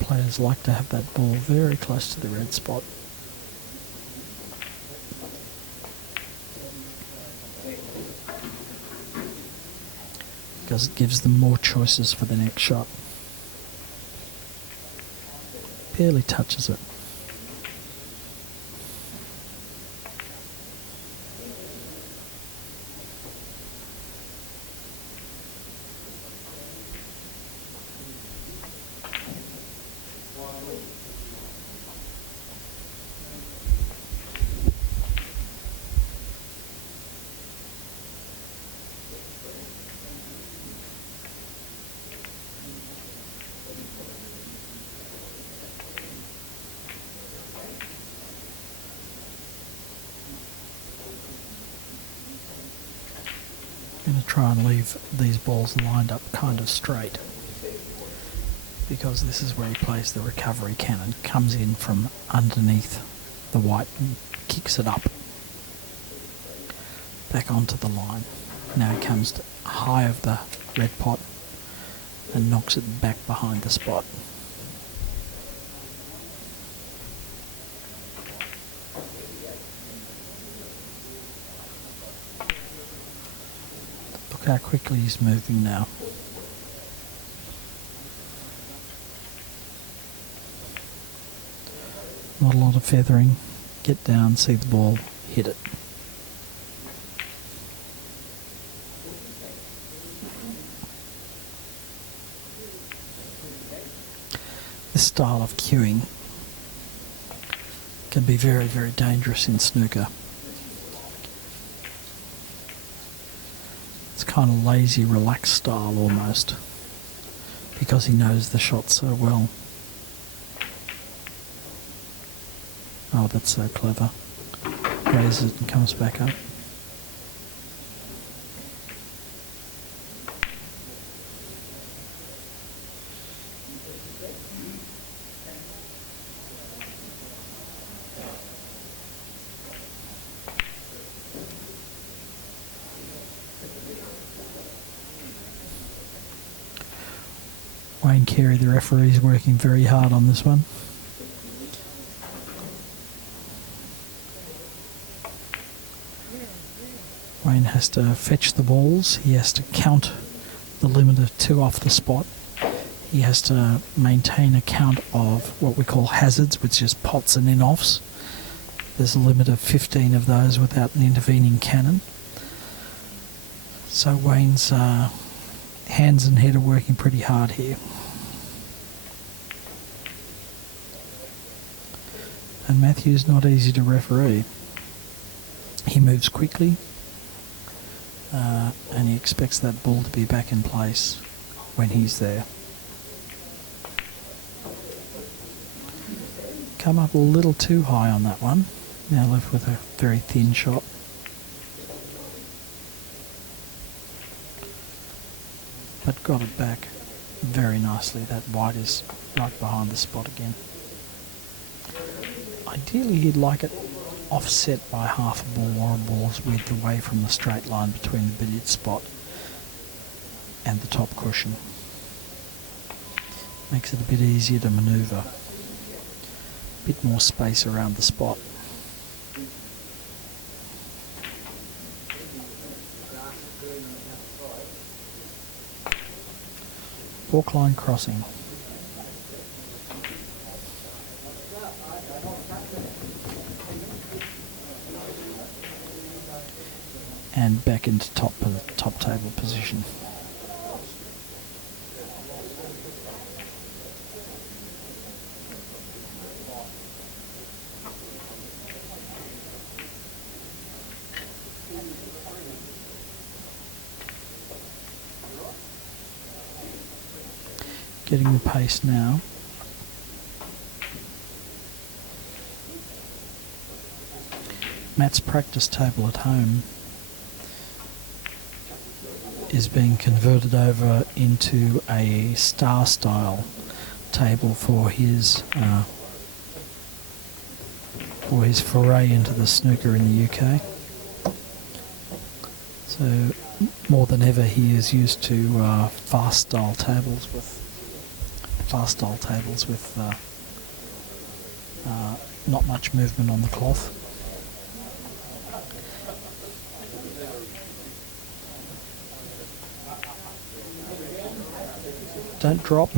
Players like to have that ball very close to the red spot. Because it gives them more choices for the next shot. Barely touches it. I'm going to try and leave these balls lined up kind of straight, because this is where he plays the recovery cannon. Comes in from underneath the white and kicks it up back onto the line. Now he comes high of the red pot and knocks it back behind the spot. Look how quickly he's moving now. Not a lot of feathering. Get down, see the ball, hit it. This style of cueing can be very, very dangerous in snooker. It's kind of lazy, relaxed style almost, because he knows the shot so well. Oh, that's so clever. Raises it and comes back up. Kerde, the referee, is working very hard on this one. Wayne has to fetch the balls. He has to count the limit of 2 off the spot. He has to maintain a count of what we call hazards, which is pots and in-offs. There's a limit of 15 of those without an intervening cannon. So Wayne's hands and head are working pretty hard here. And Mathew's not easy to referee. He moves quickly, and he expects that ball to be back in place when he's there. Come up a little too high on that one. Now left with a very thin shot. But got it back very nicely. That white is right behind the spot again. Ideally he'd like it offset by half a ball or a ball's width away from the straight line between the billiard spot and the top cushion. Makes it a bit easier to manoeuvre. A bit more space around the spot. Fork line crossing. and back into top table position. Getting the pace now. Matt's practice table at home is being converted over into a star style table for his foray into the snooker in the UK. So more than ever he is used to fast style tables with not much movement on the cloth. Don't drop.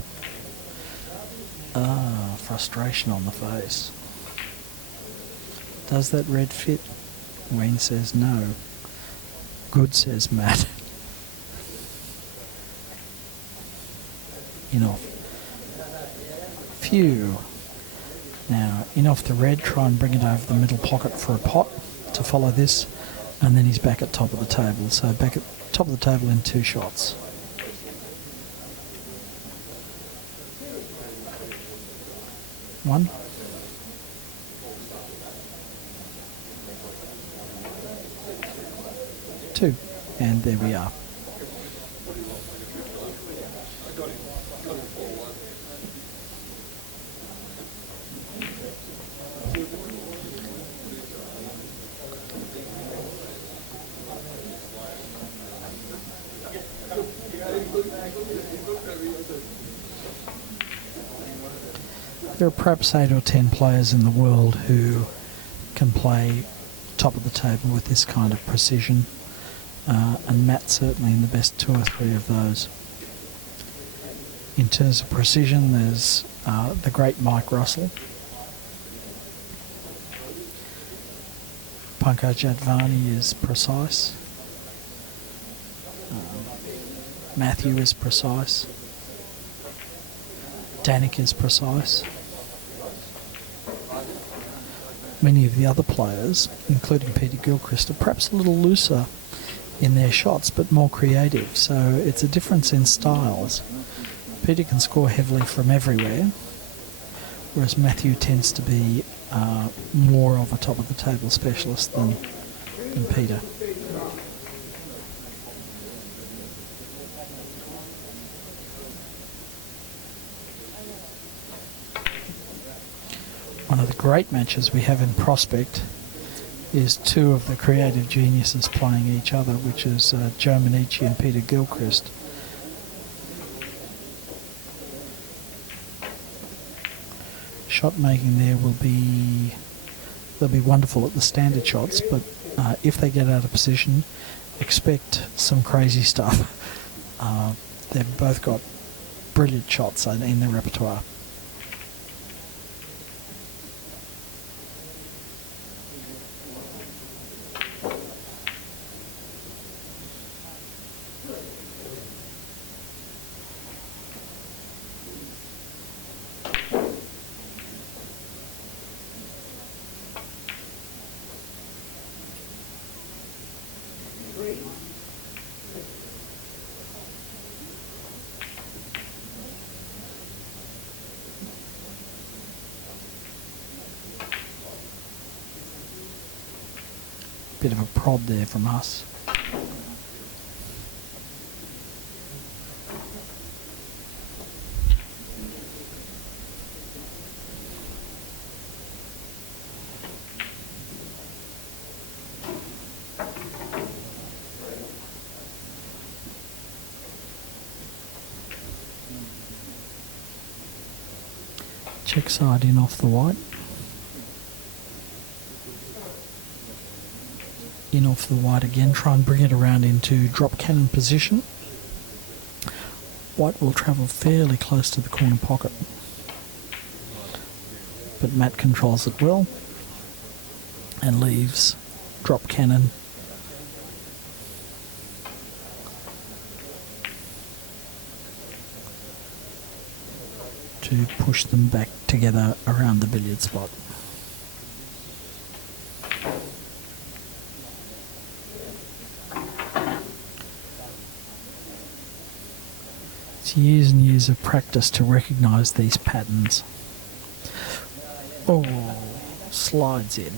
Frustration on the face. Does that red fit? Wayne says no. Good, says Matt. In off. Phew. Now, in off the red, try and bring it over the middle pocket for a pot to follow this, and then he's back at top of the table. So back at top of the table in 2 shots. One. Two. And there we are. There are perhaps 8 or 10 players in the world who can play top of the table with this kind of precision, and Matt's certainly in the best 2 or 3 of those. In terms of precision, there's the great Mike Russell, Pankaj Advani is precise, Mathew is precise, Danik is precise. Many of the other players, including Peter Gilchrist, are perhaps a little looser in their shots, but more creative. So it's a difference in styles. Peter can score heavily from everywhere, whereas Mathew tends to be more of a top-of-the-table specialist than Peter. One of the great matches we have in prospect is 2 of the creative geniuses playing each other, which is Joe Manici and Peter Gilchrist. Shot making there they'll be wonderful at the standard shots, but if they get out of position, expect some crazy stuff. They've both got brilliant shots in their repertoire. Bit of a prod there from Huss. Check side in off the white. In off the white again, try and bring it around into drop cannon position. White will travel fairly close to the corner pocket, but Matt controls it well and leaves drop cannon to push them back together around the billiard spot. It's years and years of practice to recognise these patterns. Oh, slides in.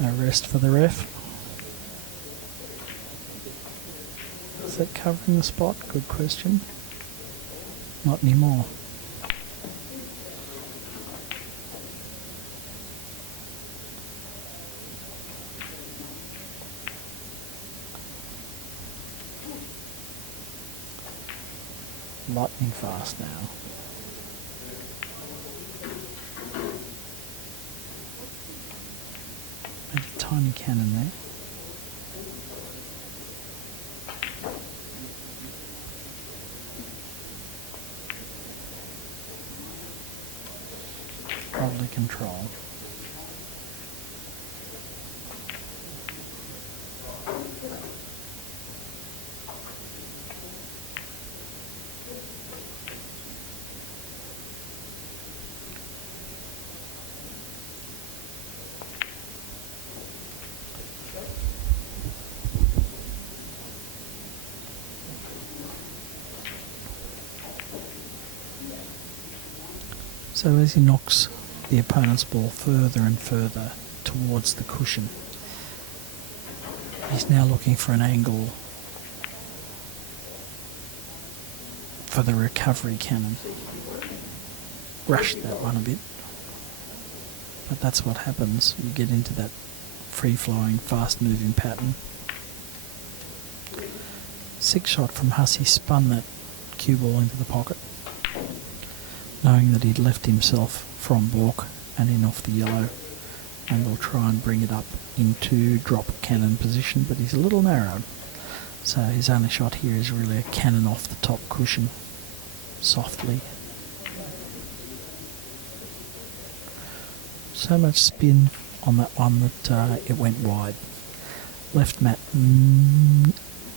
No rest for the ref. Is that covering the spot? Good question. Not anymore. Lightning fast now. Made a tiny cannon there. Lovely control. So as he knocks the opponent's ball further and further towards the cushion, he's now looking for an angle for the recovery cannon. Rushed that one a bit, but that's what happens. You get into that free-flowing, fast-moving pattern. 6-shot from Huss. He spun that cue ball into the pocket, knowing that he'd left himself from balk and in off the yellow, and will try and bring it up into drop cannon position, but he's a little narrow, so his only shot here is really a cannon off the top cushion, softly. So much spin on that one that it went wide. Left Matt,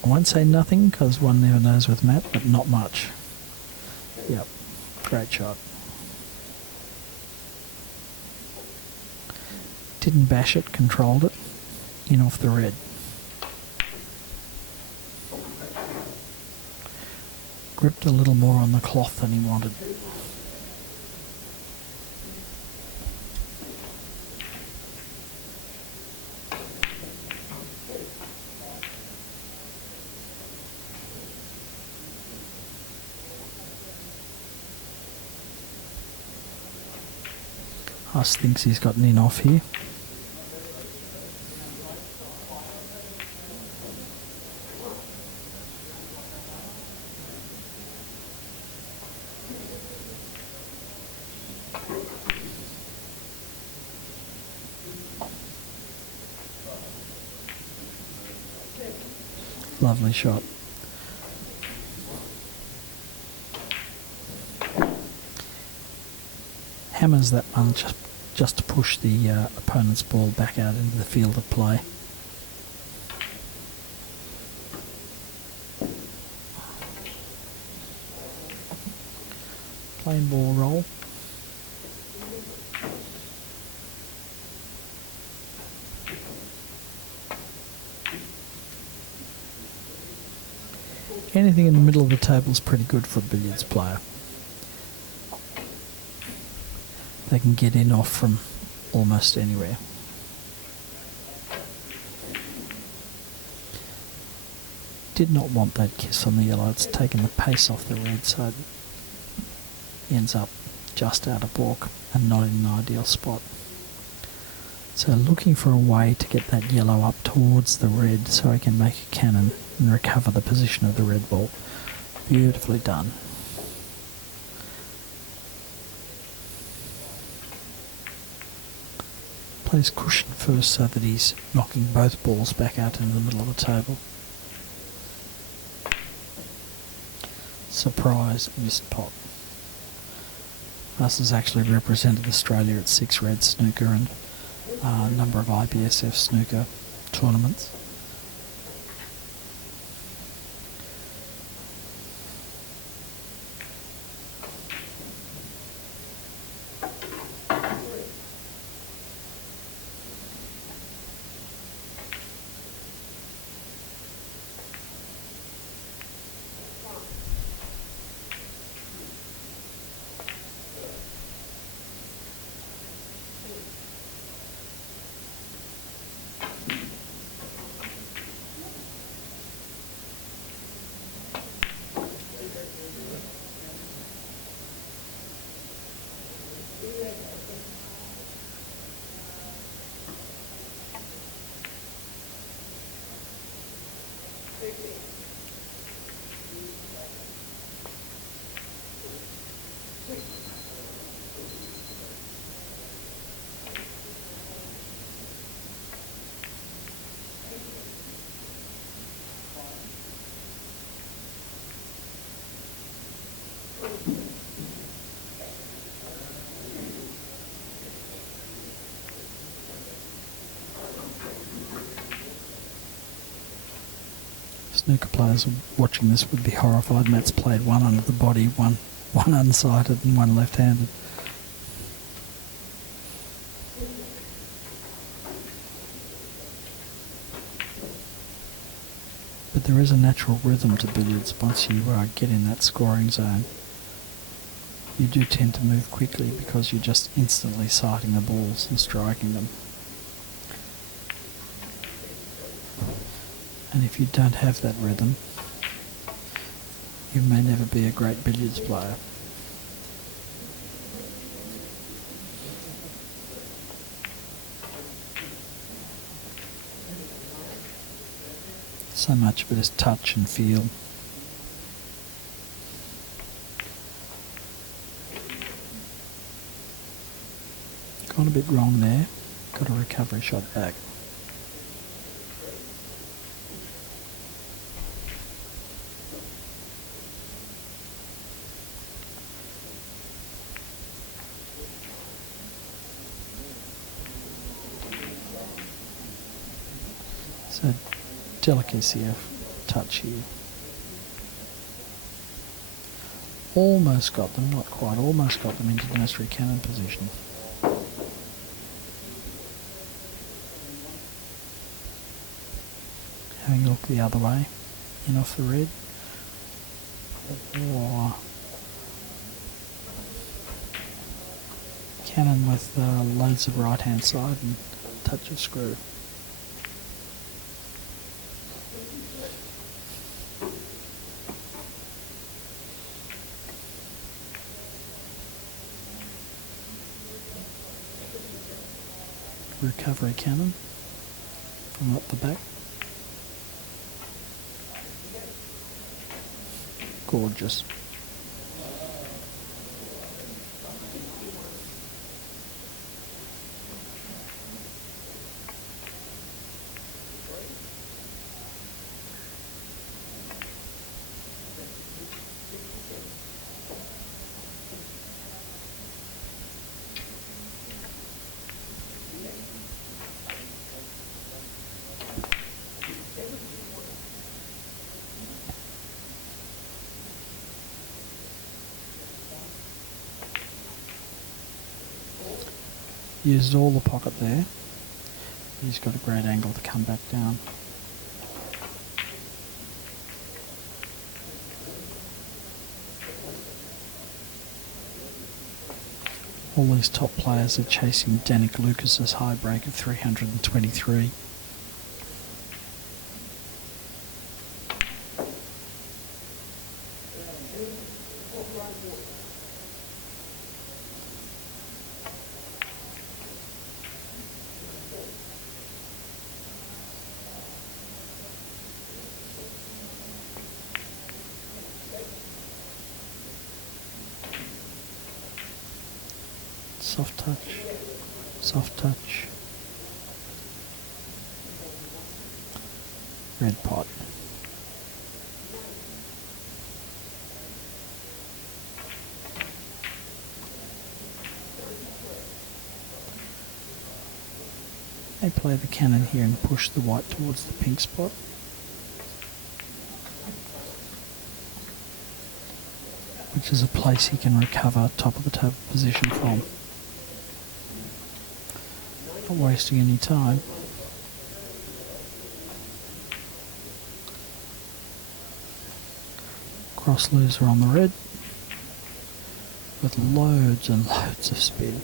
I won't say nothing because one never knows with Matt, but not much. Yep. Great shot. Didn't bash it, controlled it, in off the red. Gripped a little more on the cloth than he wanted. Huss thinks he's got an in off here. Lovely shot. Hammers that one just to push the opponent's ball back out into the field of play. Plain ball roll. Anything in the middle of the table is pretty good for a billiards player. they can get in off from almost anywhere. Did not want that kiss on the yellow. It's taken the pace off the red, so it ends up just out of balk and not in an ideal spot. So looking for a way to get that yellow up towards the red so I can make a cannon and recover the position of the red ball. Beautifully done. Plays cushion first so that he's knocking both balls back out into the middle of the table. Surprise, missed pot. Huss has actually represented Australia at 6 red snooker and a number of IBSF snooker tournaments. Snooker players watching this would be horrified. Matt's played one under the body, one unsighted and one left-handed. But there is a natural rhythm to billiards. Once you get in that scoring zone, you do tend to move quickly because you're just instantly sighting the balls and striking them. And if you don't have that rhythm, you may never be a great billiards player. So much of it is touch and feel. Gone a bit wrong there. Got a recovery shot back. So delicacy of touch here. Almost got them, not quite, almost got them into the nursery cannon position. Having a look the other way, in off the red. Or cannon with loads of right hand side and touch of screw. Recovery cannon from up the back. Gorgeous. Used all the pocket there. He's got a great angle to come back down. All these top players are chasing Danik Lucas's high break of 323. Soft touch, soft touch, red pot. They play the cannon here and push the white towards the pink spot. Which is a place he can recover top of the table position from. Not wasting any time. Cross loser on the red with loads and loads of spin.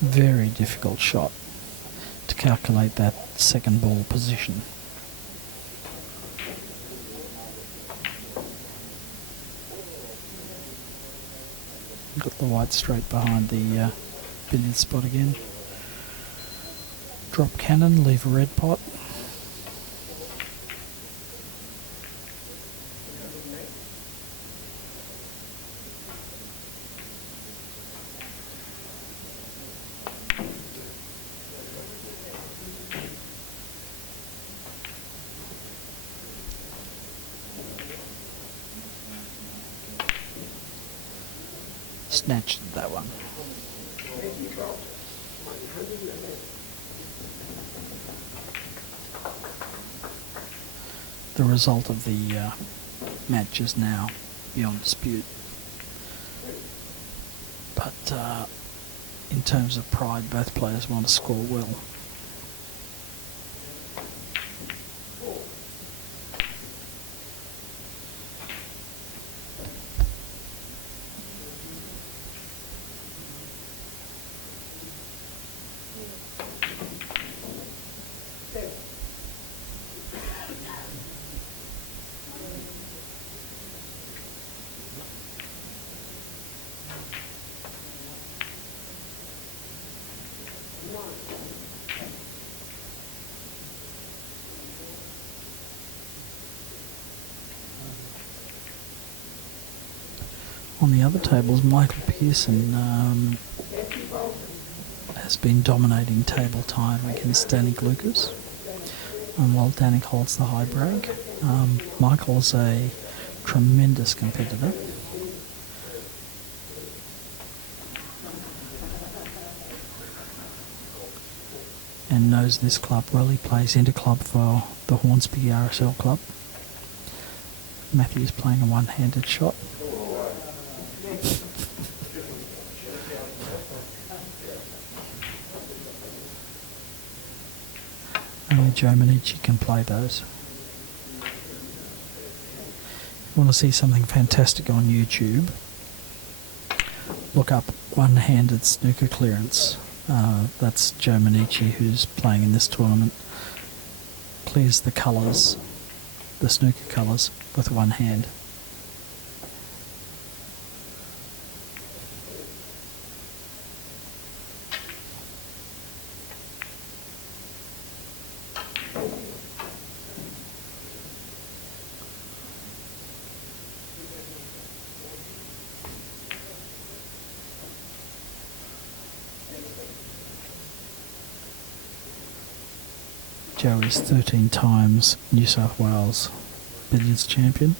Very difficult shot to calculate that second ball position. Got the white straight behind the billiard spot again. Drop cannon, leave a red pot. Snatched that one. The result of the match is now beyond dispute. But in terms of pride, both players want to score well. On the other tables, Michael Pearson has been dominating table time against Danik Lucas. And while Danik holds the high break, Michael's a tremendous competitor. And knows this club well. He plays inter-club for the Hornsby RSL club. Mathew's playing a one-handed shot. Only Joe Manici can play those. If you want to see something fantastic on YouTube, look up one-handed snooker clearance. That's Joe Manici, who's playing in this tournament. Clears the colours, the snooker colours, with one hand. Joe is 13 times New South Wales Billiards champion,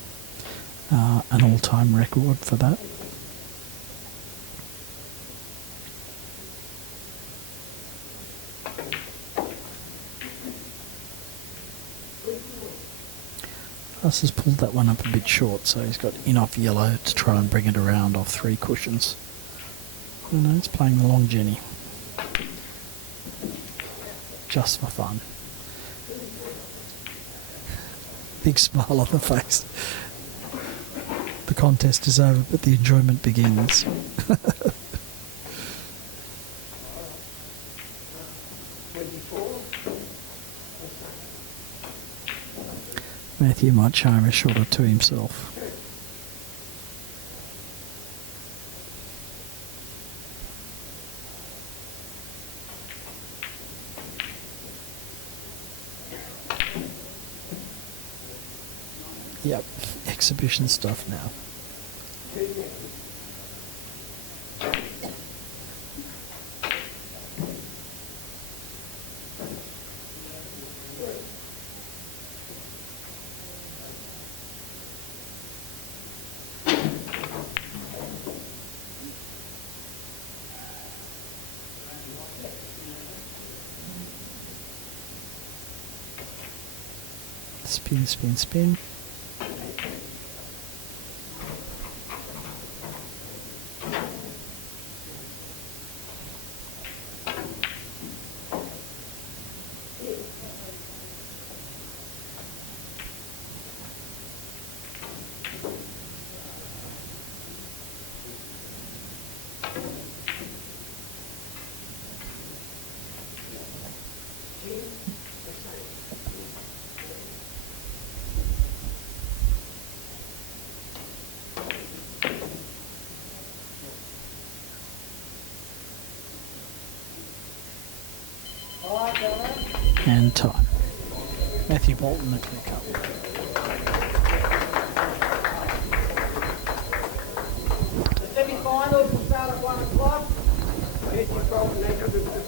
an all-time record for that. Huss has pulled that one up a bit short, so he's got in off yellow to try and bring it around off 3 cushions. Oh no, it's playing the long Jenny. just for fun. Big smile on the face. The contest is over, but the enjoyment begins. Mathew might charm a shot or two himself. Yep, exhibition stuff now. Spin, spin, spin. And time. Mathew Bolton, the clear cut. The semi-finals will start at 1 o'clock. Mathew Bolton, 303.